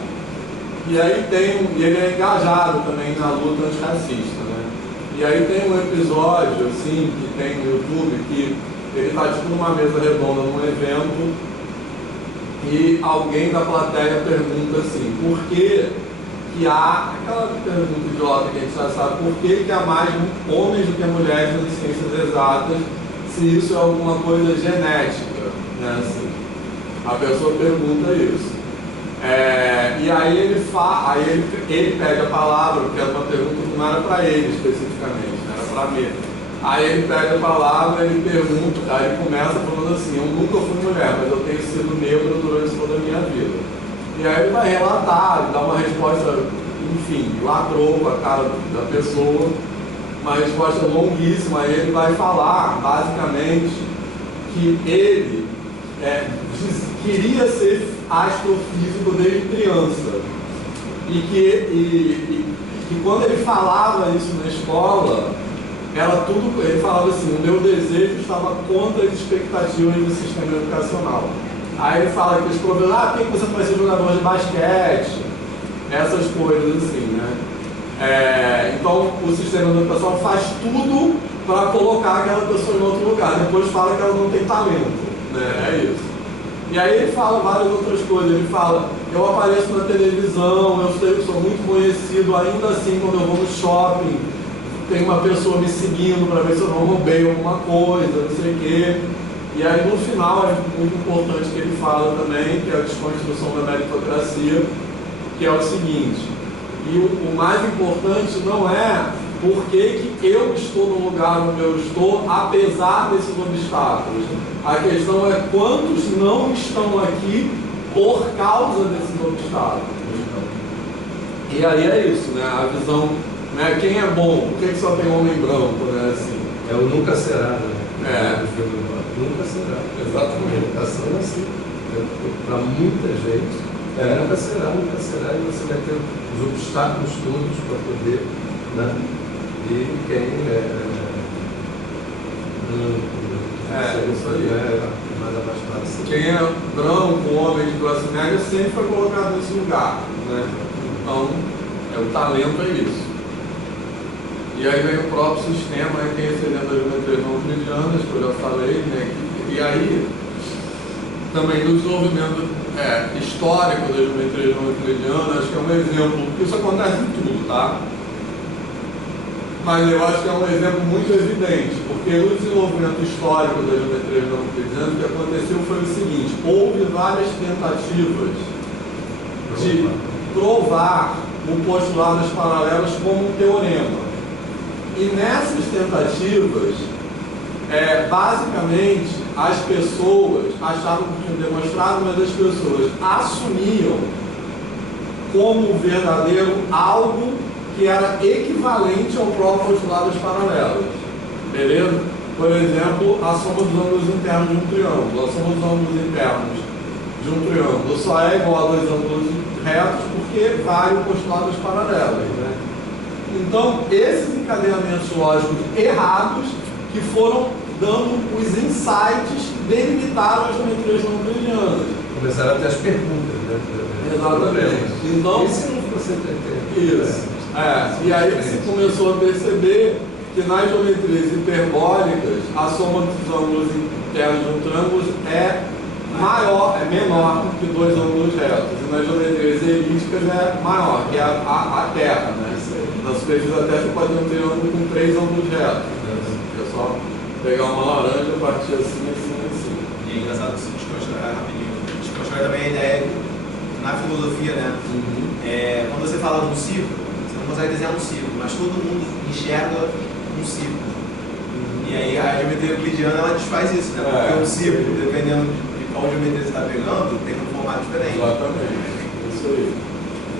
E aí ele é engajado também na luta antirracista, né? E aí tem um episódio, assim, que tem no YouTube, que ele está tipo numa mesa redonda num evento, e alguém da plateia pergunta assim, por que há, aquela pergunta idiota que a gente já sabe, por que há mais homens do que mulheres nas ciências exatas, se isso é alguma coisa genética, né? Assim, a pessoa pergunta isso. E aí ele pede a palavra, porque era uma pergunta que não era para ele especificamente, era para mim. Aí ele pede a palavra, ele pergunta, aí ele começa falando assim, eu nunca fui mulher, mas eu tenho sido negro durante toda a minha vida. E aí ele vai relatar, ele dá uma resposta, enfim, lacrou com a cara da pessoa, uma resposta longuíssima, aí ele vai falar, basicamente, que ele queria ser astrofísico desde criança. E que quando ele falava isso na escola, ele falava assim, o meu desejo estava contra as expectativas do sistema educacional. Aí ele fala que os professores, por que você não vai ser jogador de basquete? Essas coisas assim, né? Então o sistema educacional faz tudo para colocar aquela pessoa em outro lugar. Depois fala que ela não tem talento, né? É isso. E aí ele fala várias outras coisas. Ele fala, eu apareço na televisão, eu sou muito conhecido, ainda assim quando eu vou no shopping, tem uma pessoa me seguindo para ver se eu não roubei alguma coisa, não sei o quê. E aí no final é muito importante que ele fala também, que é a desconstrução da meritocracia, que é o seguinte, e o mais importante não é por que eu estou no lugar onde eu estou, apesar desses obstáculos. A questão é quantos não estão aqui por causa desses obstáculos. E aí é isso, né? A visão, né? Quem é bom? Por que só tem homem branco, né? Assim. É o nunca será, né? Nunca será. Exatamente. A educação é assim. Para muita gente, nunca será, e você vai ter os obstáculos todos para poder, né? E quem branco, isso aí. Mais abastado assim. Quem é branco, homem de classe média, sempre foi colocado nesse lugar, né? Então, o talento é isso. E aí vem o próprio sistema, aí tem esse exemplo das geometrias não euclidianas, que eu já falei, né? E aí, também do desenvolvimento histórico das geometrias não euclidianas, acho que é um exemplo, isso acontece em tudo, tá? Mas eu acho que é um exemplo muito evidente, porque no desenvolvimento histórico das geometrias não euclidianas, o que aconteceu foi o seguinte, houve várias tentativas de provar o postulado das paralelas como um teorema. E nessas tentativas, basicamente, as pessoas achavam que tinham demonstrado, mas as pessoas assumiam como verdadeiro algo que era equivalente ao próprio postulado das paralelas. Beleza? Por exemplo, a soma dos ângulos internos de um triângulo. A soma dos ângulos internos de um triângulo só é igual a dois ângulos retos porque vale o postulado das paralelas, né? Então, esses encadeamentos lógicos errados que foram dando os insights que delimitaram as geometrias não euclidianas. Começaram a ter as perguntas, né? Exatamente. Então, esse não você tem. Isso. E aí você começou a perceber que nas geometrias hiperbólicas a soma dos ângulos internos de um triângulo é menor que dois ângulos retos. E nas geometrias elípticas é maior, que é a Terra, né? Na superfície da Terra você pode ter um triângulo com 3 ângulos retos. É só pegar uma laranja, partir assim. E é engraçado que se desconstrói rapidinho. Desconstrói também a ideia na filosofia, né? Quando você fala de um círculo, você não consegue desenhar um círculo, mas todo mundo enxerga um círculo. E aí a geometria euclidiana ela desfaz isso, né? Porque o círculo, dependendo de qual geometria você está pegando, tem um formato diferente. Exatamente. Isso aí.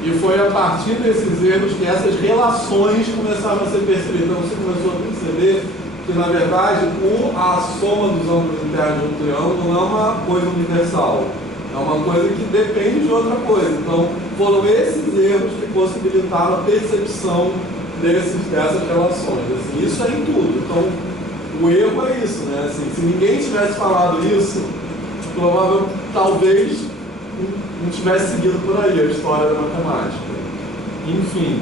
E foi a partir desses erros que essas relações começaram a ser percebidas. Então você começou a perceber que, na verdade, a soma dos ângulos internos de um triângulo não é uma coisa universal. É uma coisa que depende de outra coisa. Então, foram esses erros que possibilitaram a percepção dessas relações. Assim, isso é em tudo. Então, o erro é isso, né? Assim, se ninguém tivesse falado isso, provavelmente, talvez, não tivesse seguido por aí a história da matemática. Enfim.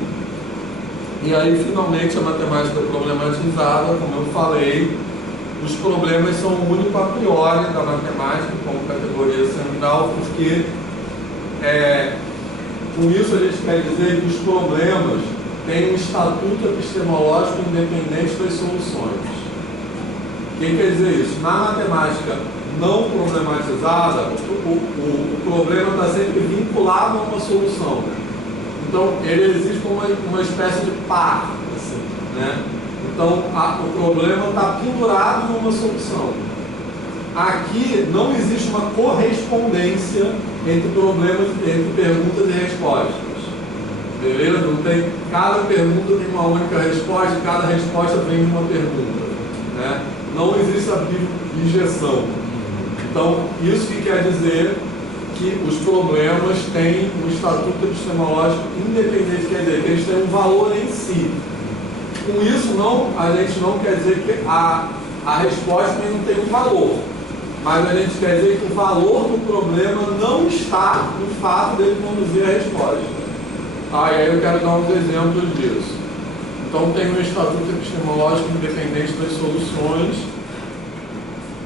E aí, finalmente, a matemática problematizada, como eu falei, os problemas são o único a priori da matemática como categoria central, porque com isso a gente quer dizer que os problemas têm um estatuto epistemológico independente das soluções. O que quer dizer isso? Na matemática não problematizada, o problema está sempre vinculado a uma solução. Então, ele existe como uma espécie de par, assim, né? Então, o problema está pendurado numa solução. Aqui não existe uma correspondência entre problemas, entre perguntas e respostas. Beleza? Não tem, cada pergunta tem uma única resposta e cada resposta vem de uma pergunta. Né? Não existe a bijeção. Então, isso que quer dizer que os problemas têm um estatuto epistemológico independente, quer dizer que eles têm um valor em si. Com isso, a gente não quer dizer que a resposta também não tem um valor, mas a gente quer dizer que o valor do problema não está no fato dele conduzir a resposta. E aí eu quero dar uns exemplos disso. Então, tem um estatuto epistemológico independente das soluções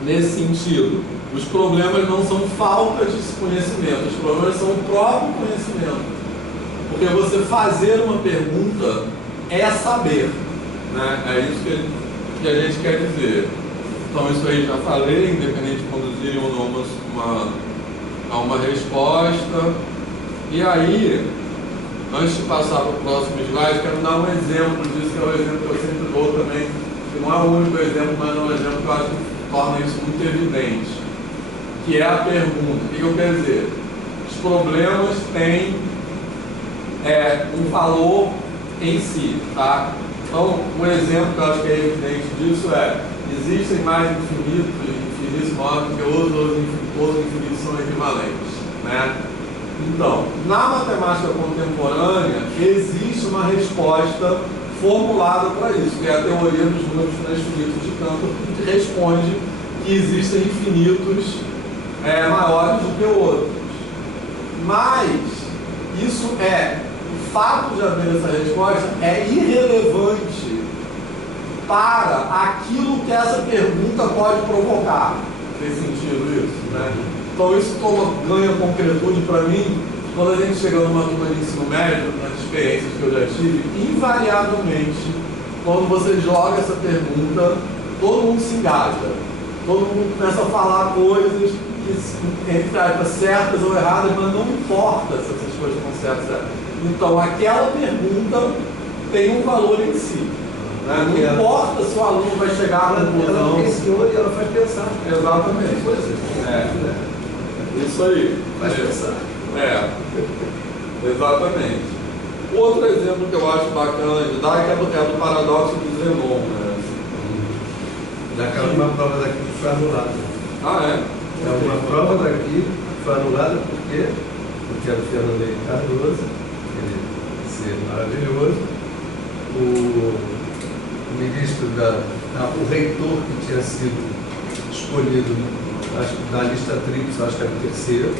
nesse sentido. Os problemas não são falta de conhecimento, os problemas são o próprio conhecimento. Porque você fazer uma pergunta é saber, né? É isso que a gente quer dizer. Então, isso aí já falei, independente de conduzirem ou não a uma resposta. E aí, antes de passar para o próximo slide, quero dar um exemplo disso, que é o exemplo que eu sempre dou também, que não é o único exemplo, mas é um exemplo que eu acho que torna isso muito evidente. Que é a pergunta. O que eu quero dizer? Os problemas têm um valor em si, tá? Então, um exemplo que eu acho que é evidente disso existem mais infinitos maiores do que os infinitos são equivalentes, né? Então, na matemática contemporânea, existe uma resposta formulada para isso, que é a teoria dos números transfinitos de campo, que responde que existem infinitos maiores do que outros. Mas isso o fato de haver essa resposta é irrelevante para aquilo que essa pergunta pode provocar. Tem sentido isso, né? Então isso ganha concretude para mim quando a gente chega numa turma de ensino médio, nas experiências que eu já tive, invariavelmente, quando você joga essa pergunta, todo mundo se engaja. Todo mundo começa a falar coisas que, entre aspas, certas ou erradas, mas não importa se essas coisas estão certas ou erradas. Então, aquela pergunta tem um valor em si. Né? Não importa se o aluno vai chegar à conclusão. Ela questiona e ela faz pensar. Exatamente. Isso aí. Faz pensar. Exatamente. Outro exemplo que eu acho bacana de dar é do paradoxo de Zenon. Né? Daquela uma prova daqui que foi anulada. É uma prova daqui que foi anulada porque era o Fernando Henrique Cardoso, ele ser maravilhoso, o ministro o reitor que tinha sido escolhido, acho que da lista tríplice, acho que era o terceiro,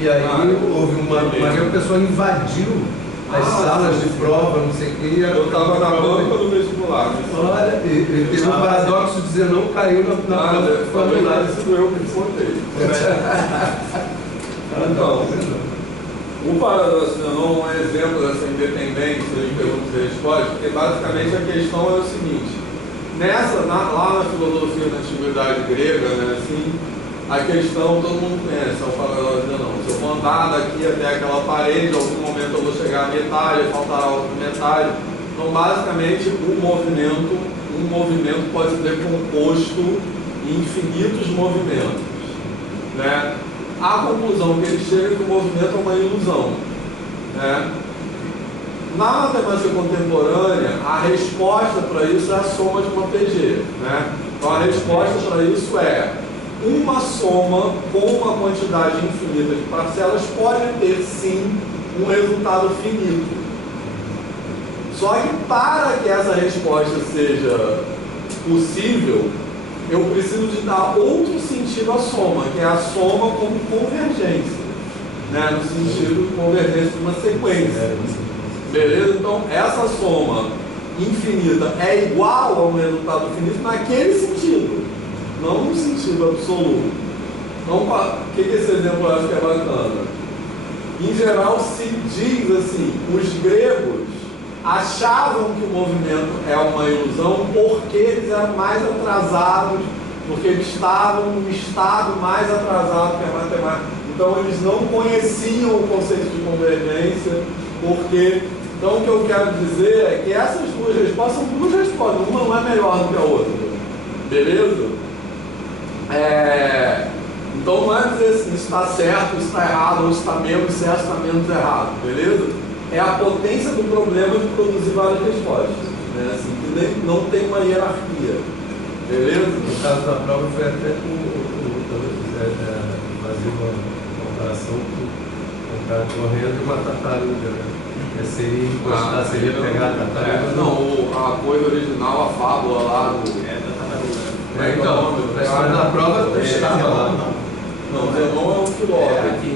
e aí houve o pessoal invadiu as salas de prova, não sei o que. Eu estava na banca do vestibular. Olha, e teve um paradoxo de dizer não caiu na prova que foi anulada. Isso eu que contei. Então, o paradoxo de Zenon é um exemplo dessa independência de perguntas e respostas, porque basicamente a questão é o seguinte: lá na filosofia da antiguidade grega, né, assim, a questão todo mundo conhece, é o paradoxo de Zenon. Se eu vou andar daqui até aquela parede, em algum momento eu vou chegar à metade, faltará outra metade. Então, basicamente, o movimento, um movimento pode ser decomposto em infinitos movimentos, né? A conclusão que ele chega é que o movimento é uma ilusão, né? Na matemática contemporânea, a resposta para isso é a soma de uma PG, né? Então a resposta para isso é uma soma com uma quantidade infinita de parcelas pode ter sim um resultado finito. Só que para que essa resposta seja possível, eu preciso de dar outro sentido à soma, que é a soma como convergência, né? No sentido de convergência de uma sequência. Beleza? Então, essa soma infinita é igual a um resultado finito naquele sentido, não no sentido absoluto. Então, o que esse exemplo eu acho que é bacana? Em geral, se diz assim, os gregos achavam que o movimento é uma ilusão porque eles eram mais atrasados, porque eles estavam num estado mais atrasado que a matemática. Então, eles não conheciam o conceito de convergência, porque... Então, o que eu quero dizer é que essas duas respostas são duas respostas, uma não é melhor do que a outra, beleza? Então, não é dizer assim, isso está certo, isso está errado, ou isso está menos certo, isso está menos errado, beleza? É a potência do problema de produzir várias respostas, né? Assim, que não tem uma hierarquia, beleza? No caso da prova foi até fazer uma comparação com um cara correndo e uma tartaruga, né? Seria encostar, seria pegar a tartaruga. Não, a coisa original, a fábula lá do... da tartaruga. Então, a história da prova está chegando lá. Não, Zenon é um filósofo. Aqui.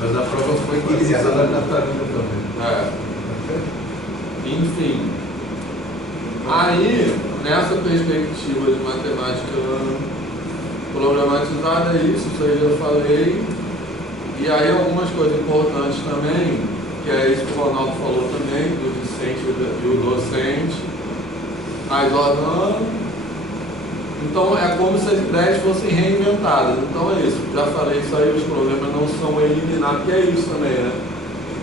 Mas a prova foi utilizada da tartaruga também. Enfim. Aí, nessa perspectiva de matemática problematizada, é isso aí eu já falei. E aí algumas coisas importantes também, que é isso que o Ronaldo falou também, do discente e o docente, as ordenando. Então é como se as ideias fossem reinventadas. Então é isso, já falei isso aí, os problemas não são eliminados, que é isso também, né?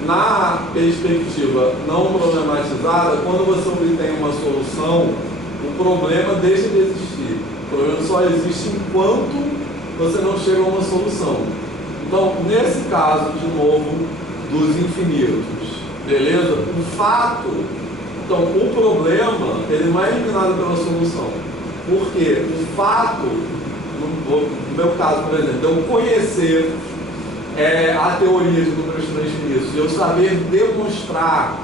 Na perspectiva não problematizada, quando você obtém uma solução, o problema deixa de existir. O problema só existe enquanto você não chega a uma solução. Então, nesse caso, de novo, dos infinitos, beleza? O fato, então, o problema, ele não é eliminado pela solução. Porque o fato, no meu caso, por exemplo, eu conhecer a teoria de números transfinitos, eu saber demonstrar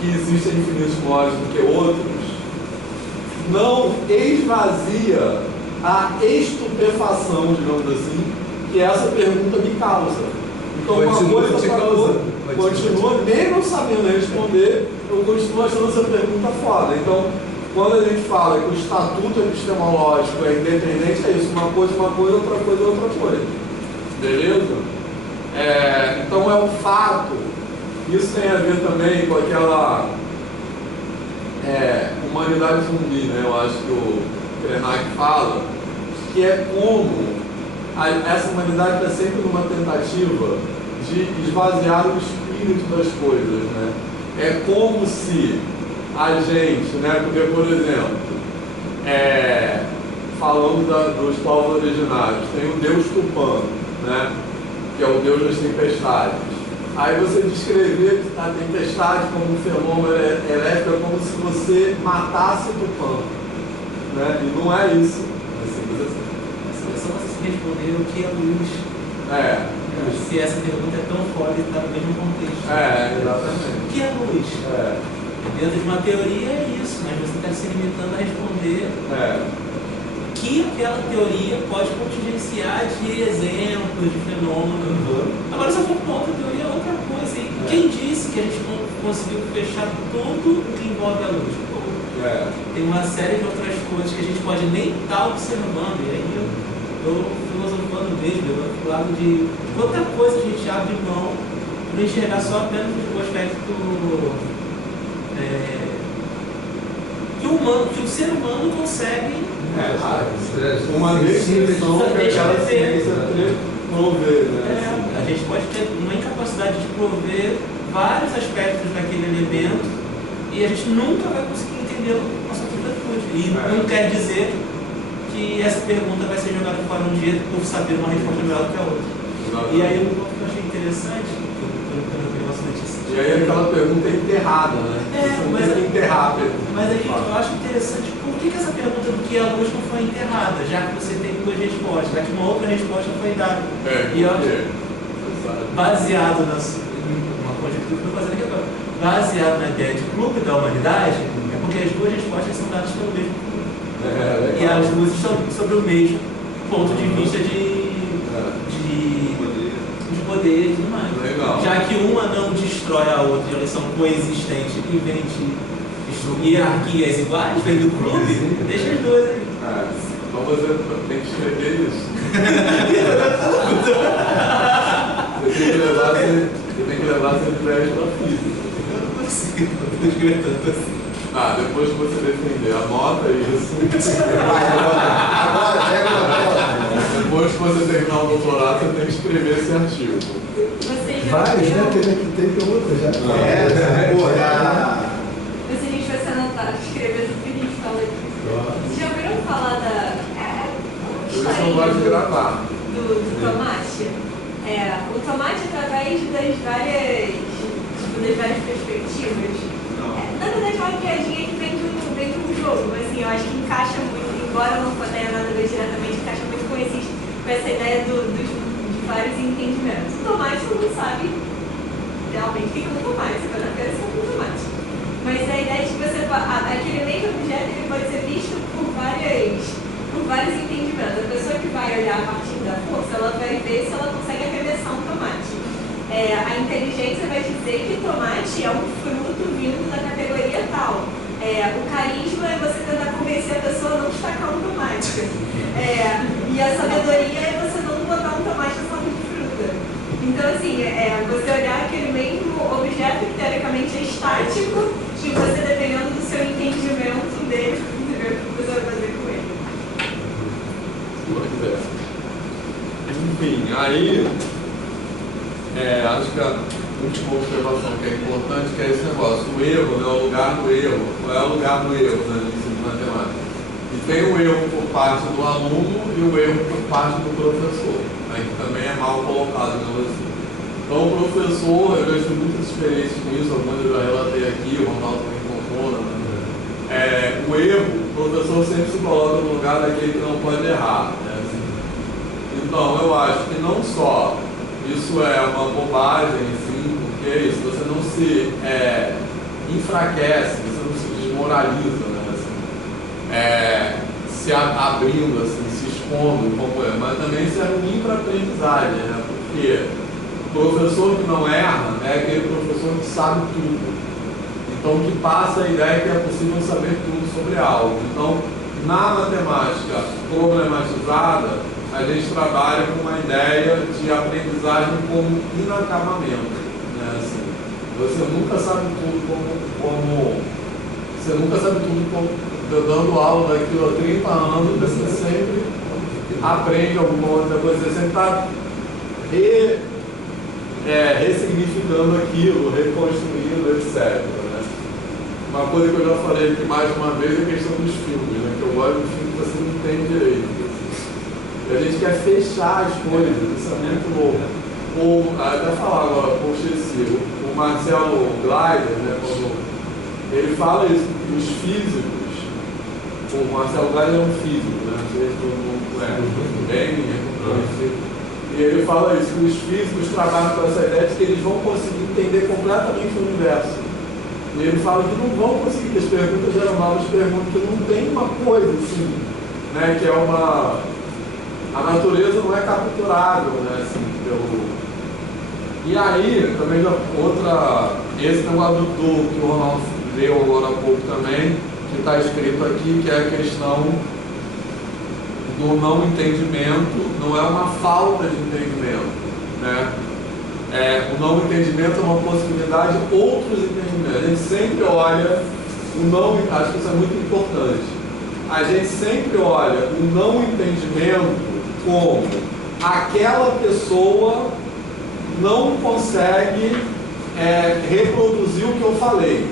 que existem infinitos maiores do que outros, não esvazia a estupefação, digamos assim, que essa pergunta me causa. Então, uma coisa continua, mesmo não sabendo responder, eu continuo achando essa pergunta foda. Então, quando a gente fala que o estatuto epistemológico é independente, é isso, uma coisa, outra coisa. Beleza? Então, é o fato. Isso tem a ver também com aquela humanidade zumbi, né? Eu acho que o Krenak fala, que é como essa humanidade está sempre numa tentativa de esvaziar o espírito das coisas, né? É como se a gente, né? Porque, por exemplo, falando dos povos originários, tem o Deus Tupã, né? Que é o Deus das tempestades. Aí você descrever a tempestade como um fenômeno elétrico é como se você matasse Tupã, né? E não é isso. Só você responder o que é luz. Se essa pergunta é tão foda e está no mesmo contexto. Exatamente. O que é luz? Dentro de uma teoria é isso, mas você está se limitando a responder que aquela teoria pode contingenciar de exemplos, de fenômenos. Agora, se eu for para outra teoria, é outra coisa. E quem disse que a gente não conseguiu fechar tudo o que envolve a luz? Tem uma série de outras coisas que a gente pode nem estar observando. E aí eu estou filosofando mesmo, eu estou do lado de quanta coisa a gente abre mão para enxergar só apenas o aspecto que o ser humano consegue. Uma descrição que aquela ciência prover, né? A gente pode ter uma incapacidade de prover vários aspectos daquele elemento e a gente nunca vai conseguir entender a nossa completude. E não quer dizer que essa pergunta vai ser jogada fora um dia por saber uma resposta melhor do que a outra. E aí um ponto que eu achei interessante, quando eu vi a nossa notícia. E aí aquela pergunta é enterrada, né? Mas tem que enterrar a pergunta. Mas aí eu acho interessante por que essa pergunta do que é a luz não foi enterrada, já que você tem duas respostas, já que uma outra resposta foi dada. E eu acho, baseado numa conjectura que eu estou fazendo aqui agora, baseado na ideia de clube da humanidade, é porque as duas respostas são dadas pelo mesmo clube. E as duas estão sobre o mesmo ponto de vista de poder e tudo mais. Legal. Já que uma não destrói a outra, elas são coexistentes e vem de hierarquias iguais, vem do clube, deixa as duas aí. Então você tem que escrever isso. Você tem que levar as ideias para física. Eu não consigo, não estou escrevendo tanto assim. Depois que você defender, anota isso. Agora, pega uma foto. Depois que você terminar o doutorado, você tem que escrever esse artigo. Vários, né? Teve outra já. Mas se a gente fosse anotar, escrever tudo que a gente fala aqui. Vocês já ouviram falar da. Por isso não gosto de gravar. Do tomate? O tomate, através das várias perspectivas. Na verdade, é uma piadinha que vem de um jogo, mas assim, eu acho que encaixa muito, embora não tenha nada a ver diretamente, encaixa muito com essa ideia de vários entendimentos. O tomate, todo mundo sabe realmente o que é um tomate, você vai na feira e sabe um tomate. Mas a ideia de que aquele mesmo objeto ele pode ser visto por vários entendimentos. A pessoa que vai olhar a partir da força, ela vai ver se ela consegue arremessar um tomate. A inteligência vai dizer que tomate é um fruto vindo da categoria tal. O carisma é você tentar convencer a pessoa a não destacar um tomate. E a sabedoria é você não botar um tomate na sua fruta. Então, assim, você olhar aquele mesmo objeto que teoricamente é estático e você, dependendo do seu entendimento dele, ver o que você vai fazer com ele. Enfim, aí acho que a última observação que é importante que é esse negócio, o erro, né, o lugar do erro. Qual é o lugar do erro, né, no ensino de matemática? E tem o erro por parte do aluno e o erro por parte do professor, né, que também é mal colocado, digamos assim. Então o professor, eu já tive muitas experiências com isso, algumas eu já relatei aqui, o Ronaldo também contou, né? O erro, o professor sempre se coloca no lugar daquele que não pode errar, né, assim. Então eu acho que não só isso é uma bobagem, assim, porque é isso, você não se enfraquece, você não se desmoraliza, né, assim, se abrindo, assim, se expondo como é, mas também isso é ruim para a aprendizagem, né, porque o professor que não erra é aquele professor que sabe tudo, então que passa a ideia que é possível saber tudo sobre algo. Então, na matemática problematizada, a gente trabalha com uma ideia de aprendizagem como inacabamento, né? Assim, você nunca sabe tudo você nunca sabe tudo como dando aula daquilo há 30 anos, você sempre aprende alguma outra coisa, você sempre está ressignificando aquilo, reconstruindo, etc. Né? Uma coisa que eu já falei aqui mais uma vez é a questão dos filmes, né? Que eu gosto de filme que você não tem direito. A gente quer fechar as coisas, isso é muito louco. Até falar agora, o Marcelo Gleiser, né, quando ele fala isso, que os físicos, o Marcelo Gleiser é um físico, né, não sei se todo mundo bem conhecido, e ele fala isso, que os físicos trabalham com essa ideia de que eles vão conseguir entender completamente o universo. E ele fala que não vão conseguir, que as perguntas eram novas perguntas, que não tem uma coisa assim, né, que é uma... A natureza não é capturável, né, assim, E aí, também esse negócio que o Ronaldo leu agora há pouco também, que está escrito aqui, que é a questão do não entendimento, não é uma falta de entendimento, né? O não entendimento é uma possibilidade de outros entendimentos. A gente sempre olha acho que isso é muito importante. A gente sempre olha o não entendimento como aquela pessoa não consegue reproduzir o que eu falei.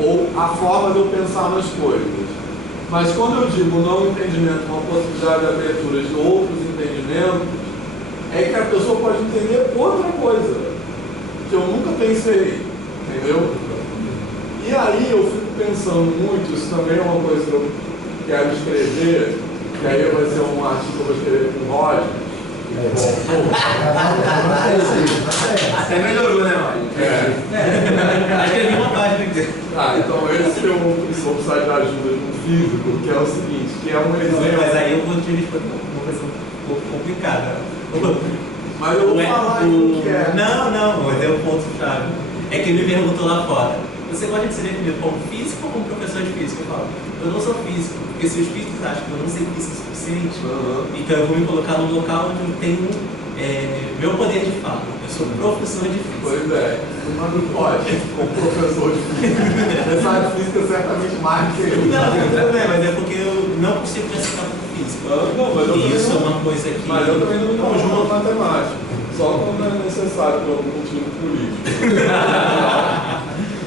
ou a forma de eu pensar nas coisas. Mas quando eu digo não entendimento, uma possibilidade de abertura de outros entendimentos, é que a pessoa pode entender outra coisa, que eu nunca pensei, entendeu? E aí eu fico pensando muito, isso também é uma coisa que eu quero escrever, que aí vai ser um artigo que eu vou escrever com o Roger. Até melhorou, né, Roger? Escrevi uma página aqui. Então esse eu vou precisar de ajuda de um físico, que é o seguinte, que é um exemplo. Mas aí eu vou te responder uma coisa um pouco complicada. Mas eu vou falar o que é. Não, mas é o ponto-chave. É que ele me perguntou lá fora. Você gosta de ser definido como físico ou como professor de física? Eu falo, eu não sou físico, porque se os físicos acham que eu não sei física o suficiente, então eu vou me colocar num local onde eu tenho meu poder de fala. Eu sou professor de física. Pois é, mas não pode, como professor de física. Você sabe física certamente mais que eu. Não, tudo bem, mas é porque eu não consigo me aceitar como físico. Não, mas eu isso também é uma coisa que. Mas eu também não me conjugo matemática, só quando é necessário por algum motivo político.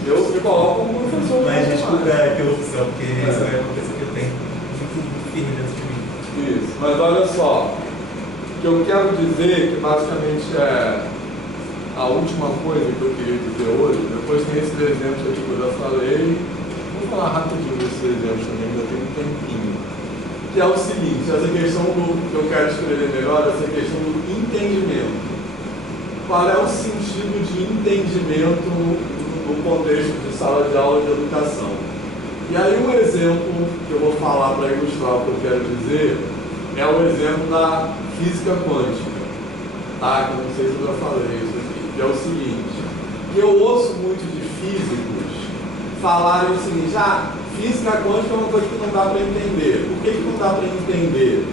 Eu me coloco como professor. Mas desculpa a opção, porque isso é uma coisa que eu tenho muito firme dentro de mim. Isso, mas olha só, o que eu quero dizer, que basicamente é a última coisa que eu queria dizer hoje, depois tem esses exemplos aqui que eu já falei, vou falar rapidinho desses exemplos também, ainda tem um tempinho, que é o seguinte, essa questão que eu quero escrever melhor, essa questão do entendimento. Qual é o sentido de entendimento no contexto de sala de aula de educação? E aí um exemplo que eu vou falar para ilustrar o que eu quero dizer é o exemplo da física quântica, tá? Que eu não sei se eu já falei isso aqui, que é o seguinte, que eu ouço muito de físicos falarem o seguinte, física quântica é uma coisa que não dá para entender. Por que não dá para entender?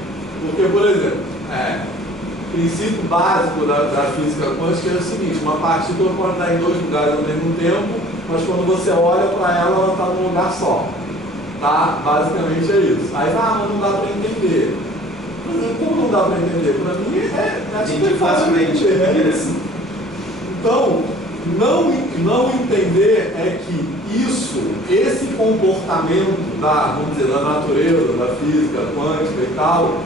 Porque, por exemplo, o princípio básico da física quântica é o seguinte, uma partícula pode estar em dois lugares ao mesmo tempo, mas quando você olha para ela está num lugar só. Tá? Basicamente é isso. Aí, mas não dá para entender. Mas como não dá para entender? Para mim é super fácil de entender, é isso. Então, não entender é que esse comportamento vamos dizer, da natureza, da física quântica e tal,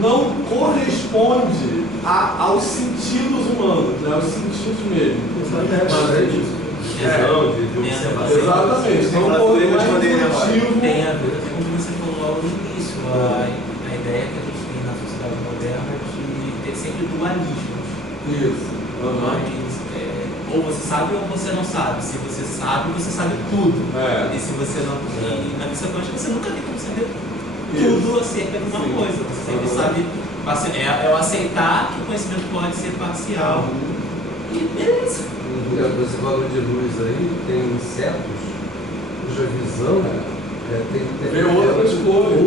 não corresponde aos sentidos humanos, né? Aos sentidos mesmo. Exatamente. Não motivo. Tem a ver com o que você falou logo no início, a ideia que a gente tem na sociedade moderna de ter sempre dualismos. Isso. Ou você sabe ou você não sabe. Se você sabe tudo. E se você não. E na física quântica você nunca tem como saber tudo acerca de uma coisa. Você sempre sabe. É o aceitar que o conhecimento pode ser parcial. E beleza. Esse valor de luz aí tem insetos cuja visão tem outras cores.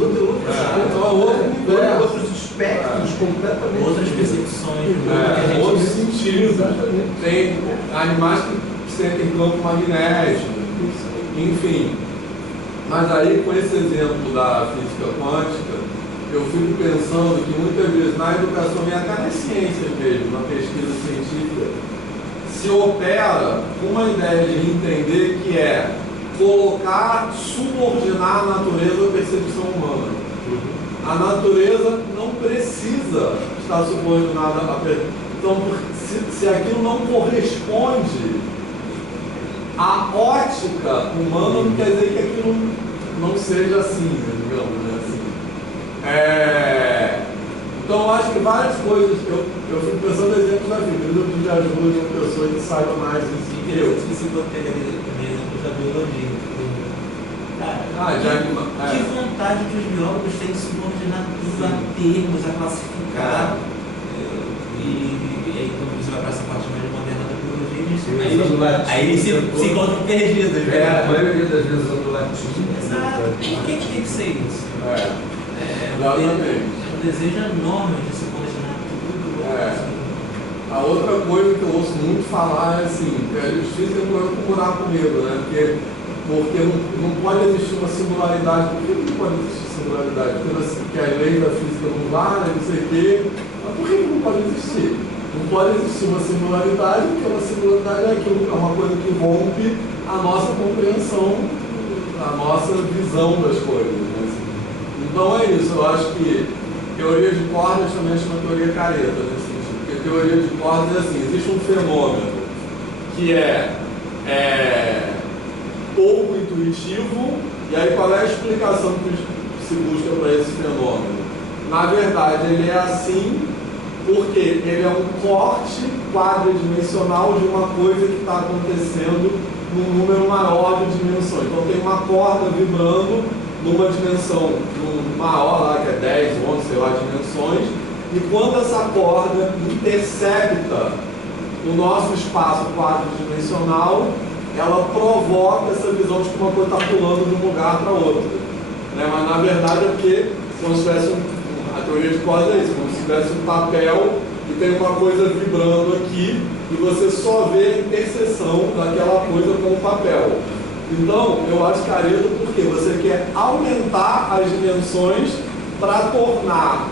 Outros espectros completamente. Outras percepções. Outros sentidos. Tem animais que sentem campo magnético. Enfim. Mas aí, com esse exemplo da física quântica, eu fico pensando que muitas vezes na educação e até nas ciências mesmo, na pesquisa científica, se opera uma ideia de entender que é subordinar a natureza à percepção humana. A natureza não precisa estar subordinada à percepção. Então, se aquilo não corresponde à ótica humana, não quer dizer que aquilo não seja assim, digamos, né? Então, eu acho que várias coisas, eu fico pensando em exemplos da vida, eu preciso de ajuda de uma pessoa que saiba mais isso que eu. Eu esqueci de ter exemplos da biologia. Que vontade que os biólogos têm de subordinar tudo a termos, a classificar. E aí, quando você vai para essa parte mais moderna da biologia, aí eles se encontram perdidos. A maioria das vezes usando latim. Exato. E por que tem que ser isso? Exatamente. Um desejo enorme de se colecionar tudo. A outra coisa que eu ouço muito falar é assim, que a justiça é um buraco negro, né? Porque não pode existir uma singularidade. Por que não pode existir singularidade? Porque as leis da física não valem, não sei o quê. Mas por que não pode existir? Não Não pode existir uma singularidade, porque uma singularidade é aquilo, é uma coisa que rompe a nossa compreensão, a nossa visão das coisas. Né? Então é isso, eu acho que teoria de cordas também é uma teoria careta nesse sentido, porque teoria de cordas é assim, existe um fenômeno que é pouco intuitivo, e aí qual é a explicação que se busca para esse fenômeno? Na verdade, ele é assim porque ele é um corte quadridimensional de uma coisa que está acontecendo num número maior de dimensões. Então tem uma corda vibrando numa dimensão maior lá, que é 10, 11, sei lá, dimensões, e quando essa corda intercepta o nosso espaço quadridimensional, ela provoca essa visão de que uma coisa está pulando de um lugar para outro. Né? Mas na verdade é porque, como se tivesse a teoria de cordas é isso, como se tivesse um papel e tem uma coisa vibrando aqui e você só vê a interseção daquela coisa com o papel. Então, eu acho careta porque você quer aumentar as dimensões para tornar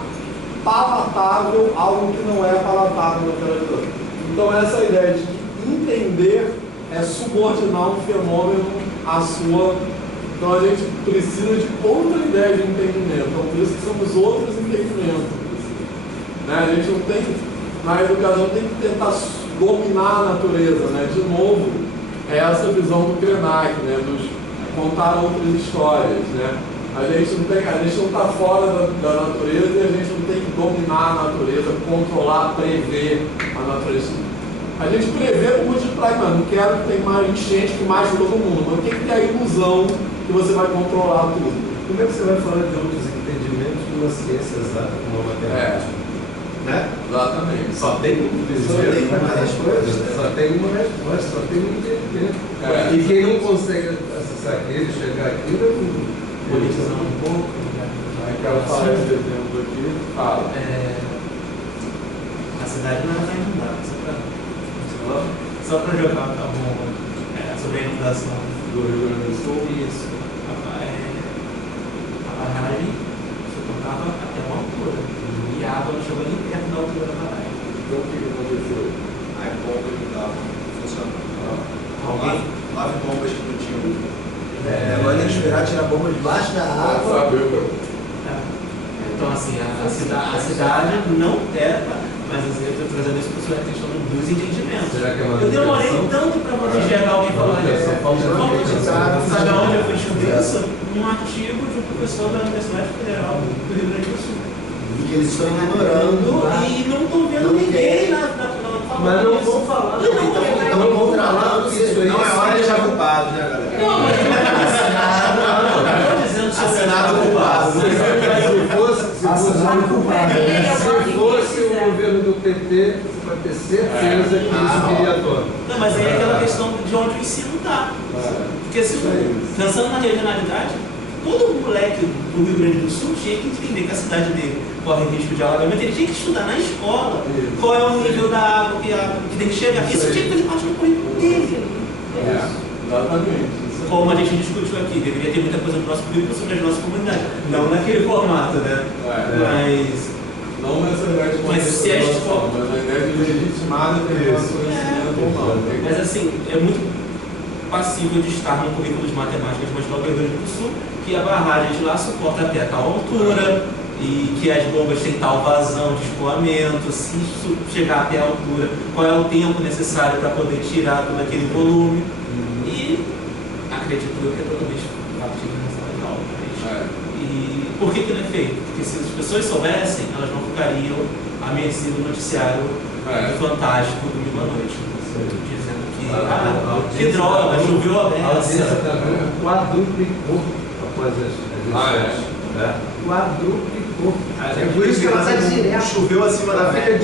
palatável algo que não é palatável naquela dimensão. Então, essa ideia de entender é subordinar um fenômeno à sua. Então, a gente precisa de outra ideia de entendimento. Então, por isso que somos outros entendimentos. Né? A gente não tem, na educação, tem que tentar dominar a natureza. Né? De novo, é essa visão do Krenak, né? Dos contar outras histórias. Né? A gente não está fora da natureza e a gente não tem que dominar a natureza, controlar, prever a natureza. A gente prevê por multiplicar, mas não quero que tenha mais enchente que mais todo mundo, mas tem que ter a ilusão que você vai controlar tudo. Como é que você vai falar de outros entendimentos de uma ciência exata como a matemática? Né? Exatamente. Só tem uma resposta. Só tem uma resposta, só tem um entendimento. E quem não consegue acessar aquele, chegar aqui, não politizar um pouco. Aí quero falar esse exemplo aqui. Fala. A cidade não vai inundar, só para jogar a bomba sobre a inundação do Rio Grande do Sul. Isso. A barragem suportava até uma altura. E a água não chegou nem perto da altura da barragem. Então o que aconteceu? Aí bomba que estava funcionando. Nove bombas que não tinham. Agora tem que esperar tirar a bomba debaixo da água. Então assim, a cidade não era. Mas assim, eu estou trazendo isso para a questão dos entendimentos. Eu demorei tanto para poder chegar alguém e falar isso. Sabe onde eu fui descobrir isso? Um artigo de um professor da Universidade Federal do Rio Grande do Sul. E que eles estão ignorando. E não estão vendo ninguém mas não vão falar. Não vão falar. Não é hora de deixar culpado, né, galera? Não, mas não estou dizendo sobre assinado culpado. Se fosse o governo do PT, você vai ter certeza que isso viria à tona. Não, mas aí é aquela questão de onde o ensino está. Porque se, pensando na regionalidade, todo moleque do Rio Grande do Sul tinha que entender que a cidade dele corre risco de alagamento, ele tinha que estudar na escola qual é o nível da água que tem que chegar. Isso tinha que fazer parte do currículo dele. Exatamente. Como a gente discutiu aqui, deveria ter muita coisa no nosso currículo sobre as nossas comunidades. Não naquele formato, né? Mas. Não necessariamente com se a gente for. Mas a ideia de legitimar determinado conhecimento ou não. Mas assim, é muito passível de estar no currículo de matemática de uma escola do Rio Grande do Sul, que a barragem de lá suporta até tal altura, e que as bombas têm tal vazão de escoamento, se isso chegar até a altura, qual é o tempo necessário para poder tirar todo aquele volume. E acredito que é totalmente factível nessa aula. E por que não é feito? Porque se as pessoas soubessem, elas não ficariam à mercê do noticiário fantástico domingo à noite. Dizendo que droga, choveu a beça. Quadruplicou após as eleições. Quadruplicou. É por isso que ela está direto. Choveu acima da média.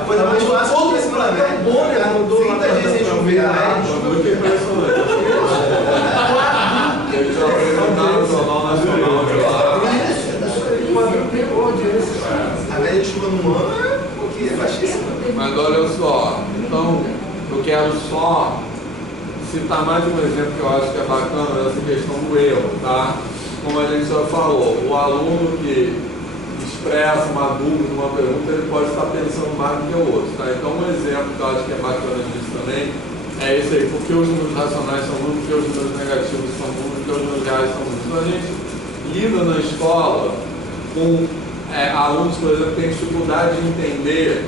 A coisa mais fácil é acima da média. Bom, né? Mudou 30 dias sem chover. Muito impressionante. Eles apresentaram o Jornal Nacional de lá. Quadruplicou a audiência. A média de chuva num ano é um pouquinho, é baixíssima. Mas olha só, então eu quero só citar mais um exemplo que eu acho que é bacana dessa questão do erro, tá? Como a gente já falou, o aluno que expressa uma dúvida, uma pergunta, ele pode estar pensando mais do que o outro. Tá? Então, um exemplo que eu acho que é bacana disso também é esse aí, porque os números racionais são números, porque os números negativos são números, porque os números reais são números. Então, a gente lida na escola com alunos, por exemplo, que têm dificuldade de entender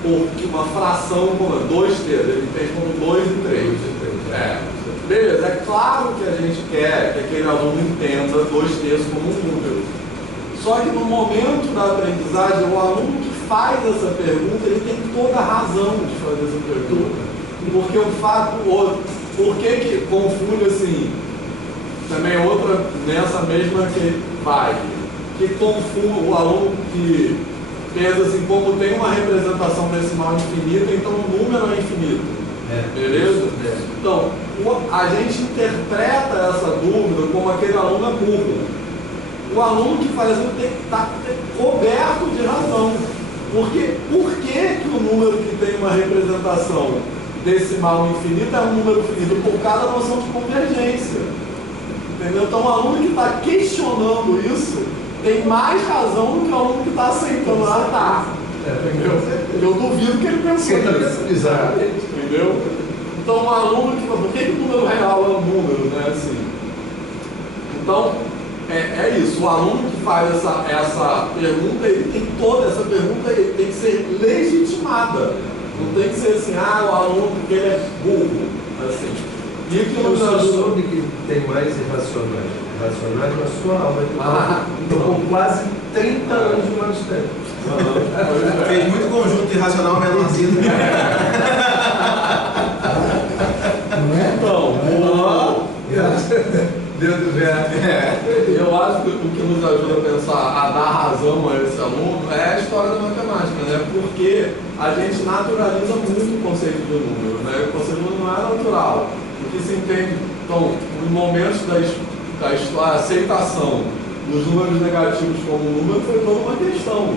porque uma fração como 2 terços, ele entende como 2 e 3. Beleza, é claro que a gente quer que aquele aluno entenda 2 terços como um número. Só que no momento da aprendizagem, o aluno que faz essa pergunta, ele tem toda a razão de fazer essa pergunta. Porque o fato, por que confunde assim, também outra nessa mesma vibe, que confunde o aluno que pensa assim, como tem uma representação decimal infinita, então o número é infinito. Beleza? Então, a gente interpreta essa dúvida como aquele aluno é burro. O aluno que faz isso tem que estar coberto de razão. Porque por que o número que tem uma representação decimal infinita é um número finito? Por causa da noção de convergência. Entendeu? Então, o aluno que está questionando isso tem mais razão do que o aluno que está aceitando. Entendeu? Eu duvido que ele pensou nisso. Exatamente. Entendeu? Então, um aluno que fala, por que o número real é um número, né? Assim. Então, é isso. O aluno que faz essa pergunta, ele tem toda essa pergunta, ele tem que ser legitimada. Não tem que ser assim, o aluno porque ele é burro. Assim. E o que nos ajuda... que tem mais irracionais na sua aula. Estou com quase 30 anos de magistério. Fez muito conjunto irracional menorzinho. Então, Deus do verbo. Eu acho que o que nos ajuda a pensar, a dar razão a esse aluno, é a história da matemática, né? Porque a gente naturaliza muito o conceito de número, né? O conceito de número não é natural. O que se entende, então, nos momentos da história, a aceitação dos números negativos como número foi toda uma questão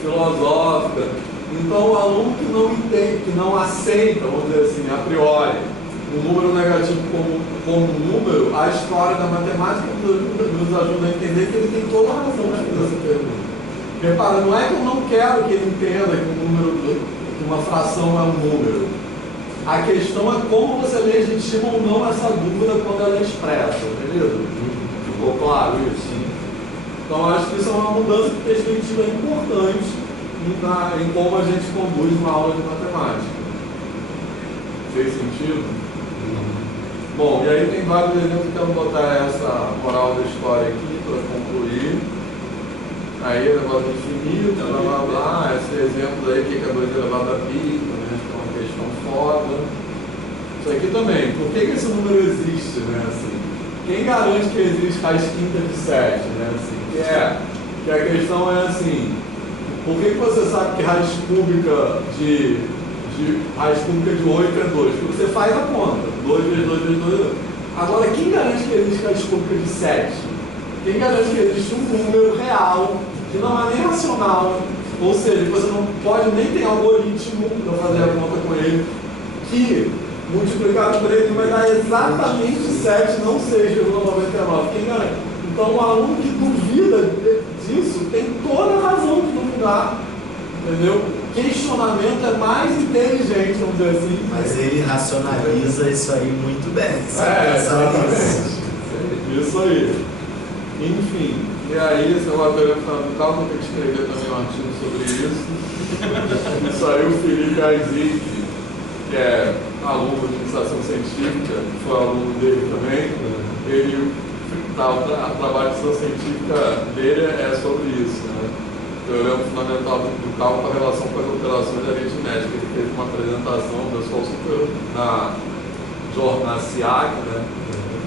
filosófica. Então, o aluno que não entende, que não aceita, vamos dizer assim, a priori, o número negativo como número, a história da matemática nos ajuda a entender que ele tem toda a razão de fazer essa pergunta. Repara, não é que eu não quero que ele entenda que uma fração é um número. A questão é como você legitima ou não essa dúvida quando ela é expressa, beleza? Ficou claro isso? Então, eu acho que isso é uma mudança de perspectiva importante em como a gente conduz uma aula de matemática. Fez sentido? Bom, e aí tem vários exemplos que eu vou botar essa moral da história aqui para concluir. Aí, elevado ao infinito, blá blá blá, esse exemplo aí, que é 2 elevado a pi, né, que é uma questão foda. Isso aqui também, por que esse número existe, né, assim? Quem garante que existe raiz quinta de 7, né, assim? Que a questão é assim, por que você sabe que raiz cúbica de raiz cúbica de 8 é 2? Porque você faz a conta, 2 vezes 2 vezes 2 é 2. Agora, quem garante que existe raiz cúbica de 7? Quem garante que existe um número real, que não é nem racional, ou seja, você não pode nem ter algoritmo para fazer a conta com ele, que multiplicado por ele vai dar exatamente 7, não 6,99. Quem garante? Então, o aluno que duvida disso tem toda a razão de duvidar, entendeu? Questionamento é mais inteligente, vamos dizer assim. Mas ele racionaliza isso aí muito bem. Exatamente. Isso aí. Enfim, e aí, esse laboratório do cálculo, tem que escrever também um artigo sobre isso. Isso aí, o Felipe Aizik, que é aluno de iniciação científica, foi aluno dele também, ele, o trabalho de iniciação científica dele é sobre isso, né? Teorema fundamental do cálculo, a relação com as operações aritméticas. Ele fez uma apresentação, o pessoal super na SIAC, né?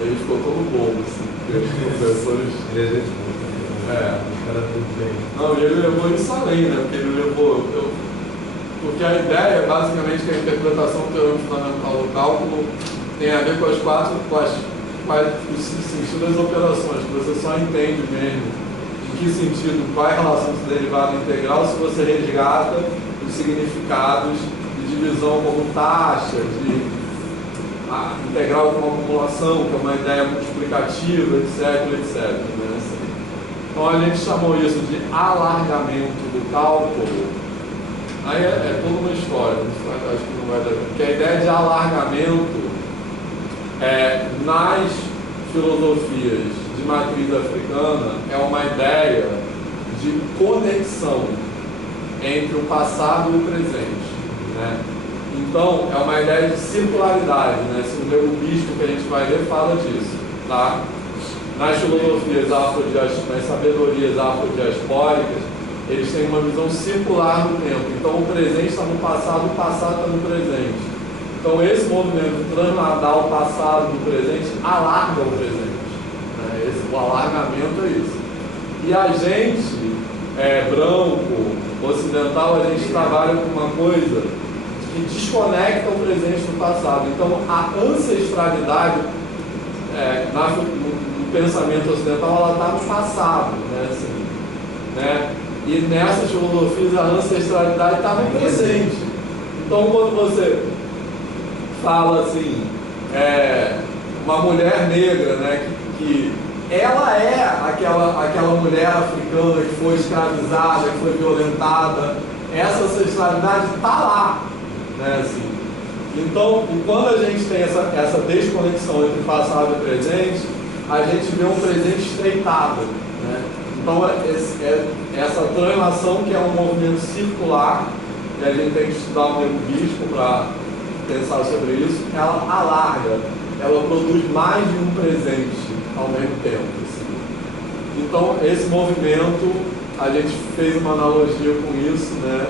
Ele ficou todo bobo, assim. Os professores. Ele é gente boa. O cara tudo bem. Não, e ele levou isso além, né? Porque ele levou. Porque a ideia é basicamente que a interpretação do teorema fundamental do cálculo tem a ver com os sentido das operações, que você só entende mesmo em que sentido, qual é a relação de derivada integral, se você resgata os significados de divisão como taxa, de integral como acumulação, que é uma ideia multiplicativa, etc, etc. Né? Assim. Então a gente chamou isso de alargamento do cálculo. Aí é toda uma história, acho que não vai dar. Porque a ideia de alargamento nas filosofias de matriz africana é uma ideia de conexão entre o passado e o presente, né? Então, é uma ideia de circularidade, né? Se o meu bispo que a gente vai ler fala disso, tá? Nas filosofias nas sabedorias afrodiaspóricas, eles têm uma visão circular do tempo. Então, o presente está no passado, o passado está no presente. Então, esse movimento de transladar o passado do presente alarga o presente, né? O alargamento é isso. E a gente, branco, ocidental, a gente trabalha com uma coisa que desconecta o presente do passado. Então, a ancestralidade no pensamento ocidental, ela está no passado, né? Assim, né? E nessas filosofias a ancestralidade está no presente. Então, quando você fala assim, uma mulher negra, né, que ela é aquela mulher africana que foi escravizada, que foi violentada, essa ancestralidade está lá, né, assim. Então, quando a gente tem essa desconexão entre passado e presente, a gente vê um presente estreitado, né? Então, essa translação, que é um movimento circular, e a gente tem que estudar o neurobispo para pensar sobre isso, ela alarga, ela produz mais de um presente ao mesmo tempo. Assim. Então, esse movimento, a gente fez uma analogia com isso, né,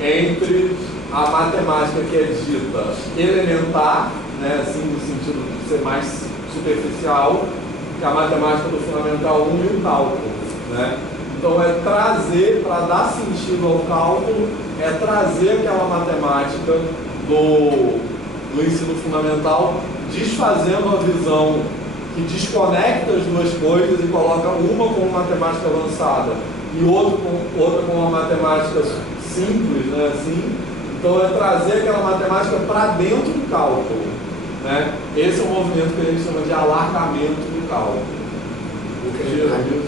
entre a matemática que é dita elementar, né, assim, no sentido de ser mais superficial, que é a matemática do Fundamental 1 e o cálculo. Né? Então, é trazer, para dar sentido ao cálculo, é trazer aquela matemática do ensino fundamental, desfazendo a visão que desconecta as duas coisas e coloca uma como matemática avançada e outra como uma matemática simples, né, assim. Então, é trazer aquela matemática para dentro do cálculo. Né? Esse é um movimento que a gente chama de alargamento do cálculo. O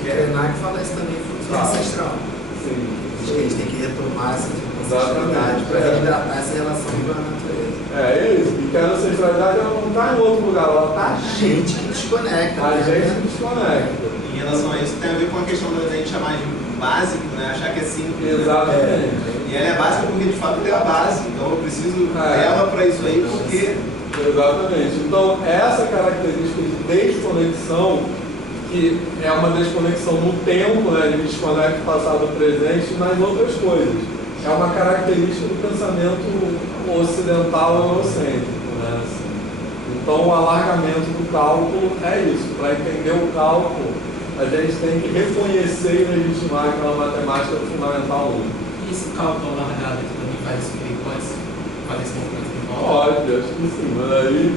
Krenak fala isso também, fluxo ancestral. Sim. Diz que a gente tem que retomar essa ancestralidade para resgatar essa relação com a natureza. É isso. E que a ancestralidade ela não está em outro lugar, ela está a gente que desconecta. A gente que desconecta. Em relação a isso, tem a ver com a questão da gente chamar de básico, né? Achar que é simples. Exatamente. E ela é básica porque de fato ela é a base. Então eu preciso dela para isso aí, porque. Exatamente. Então, essa característica de desconexão, que é uma desconexão no tempo, né? Ele desconecta o passado e o presente nas outras coisas. É uma característica do pensamento ocidental eurocêntrico, né? Assim. Então, o alargamento do cálculo é isso. Para entender o cálculo, a gente tem que reconhecer e legitimar aquela matemática do Fundamental 1. E esse cálculo alargado que também faz esse movimento de volta? Pode, acho que sim, mas aí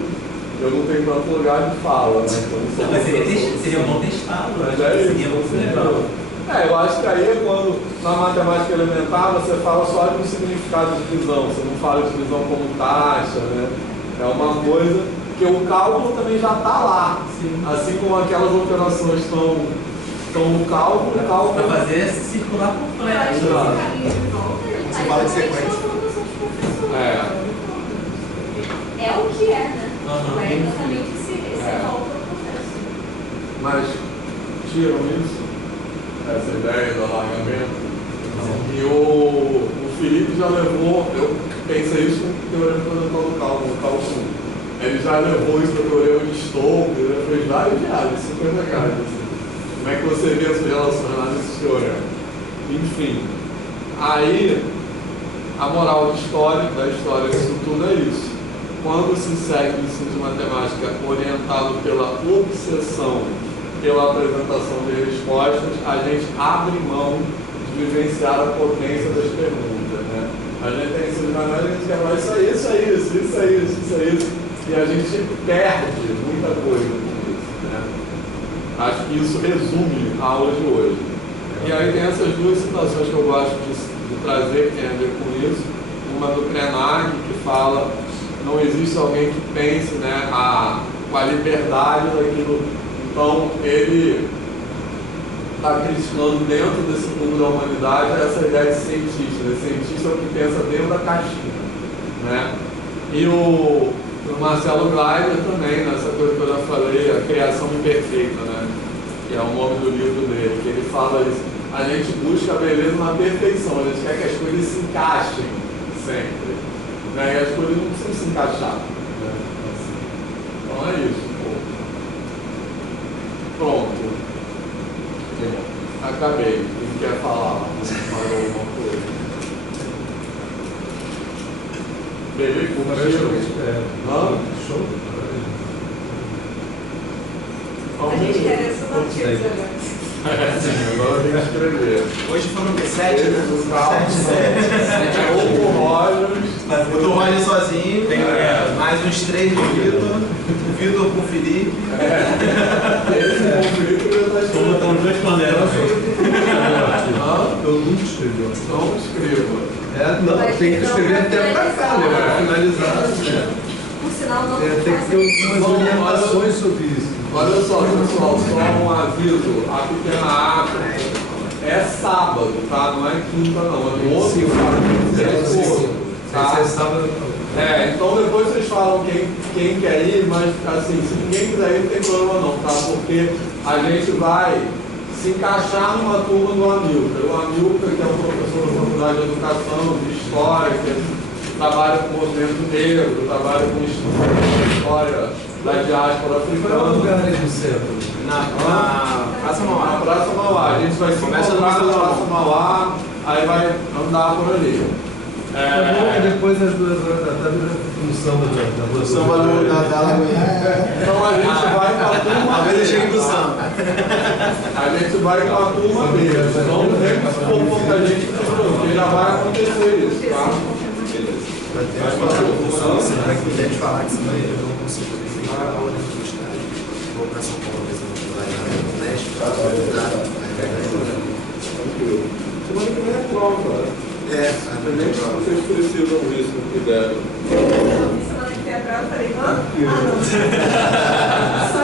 eu não tenho tanto lugar de fala, né? Então, mas seria bom testá-lo, mas é seria muito legal. Eu acho que aí é quando na matemática elementar você fala só de um significado de divisão, você não fala de divisão como taxa, né? É uma coisa que o cálculo também já está lá. Sim. Assim como aquelas operações estão no cálculo, o cálculo. Para fazer circular completo. Você fala de sequência. É o que é, né? Uhum. É exatamente esse cálculo processo. Mas tiram isso, essa ideia do alargamento. E o Felipe já levou, eu pensei isso no teorema fundamental do cálculo. Ele já levou isso para o teorema de Stokes, ele já fez vários diários, super legais. Assim. Como é que você vê as relações lá nesse teorema? Enfim, aí a moral da história disso tudo é isso. Quando se segue o ensino de matemática orientado pela obsessão, pela apresentação de respostas, a gente abre mão de vivenciar a potência das perguntas, né? A gente tem ensino de matemática, a gente quer falar isso é isso, e a gente perde muita coisa com isso, né? Acho que isso resume a aula de hoje. E aí tem essas duas citações que eu gosto de trazer, que tem a ver com isso. Uma do Krenak, que fala: não existe alguém que pense, né, com a liberdade daquilo. Então, ele está criticando dentro desse mundo da humanidade é essa ideia de cientista. O cientista é o que pensa dentro da caixinha, né? E o Marcelo Gleiber também, nessa coisa que eu já falei, a criação imperfeita, né? Que é o nome do livro dele, que ele fala isso. A gente busca a beleza na perfeição, a gente quer que as coisas se encaixem sempre, né? E as coisas não precisam se encaixar, né? Assim. Então é isso. Pronto. Acabei. Quem quer falar? Mais alguma coisa? Beleza? Show. A gente quer essa notícia agora. Agora tem que escrever. Hoje foram o quê? 7, né? 7. Ou o Rogers. O do Roger sozinho, mais uns 3 do Vitor. O Vitor com o Felipe. Esse com o Felipe já está escrevendo. Estão 2 panelas. Eu nunca escrevi. Não escreva. Não, tem que escrever até pra cá, né? Para finalizar. Por sinal, não Tem que ter algumas orientações sobre isso. Olha só, pessoal, só um aviso. A Pequena África é sábado, tá? Não é quinta, não. É no outro sábado. Tá? É sábado. Então depois vocês falam quem quer ir, mas assim, se ninguém quiser ir, não tem problema não, tá? Porque a gente vai se encaixar numa turma do Amilcar. O Amilcar, que é um professor da Faculdade de Educação, de História, que trabalha com o movimento negro, trabalha com história da diáspora africana. Qual é o lugar aí do centro? Na Praça Mauá. Na Praça Mauá. A gente vai se encontrar na Praça Mauá, aí vai andar por ali. E depois às 2 horas da tarde no samba da Rua Samba da Lagoinha. Então a gente vai com a turma. Talvez eu chegue no samba. A gente vai com a turma mesmo. Então não vem com pouca gente, porque já vai acontecer isso, tá? Se não quiser te falar que você vai, eu não consigo ver a hora de estágio. Vou para São Paulo, ver se eu vou lá no Neste, Semana que vem é prova. Vocês precisam disso, não quiserem. Semana que vem é prova, eu falei, não? Ah, não. Só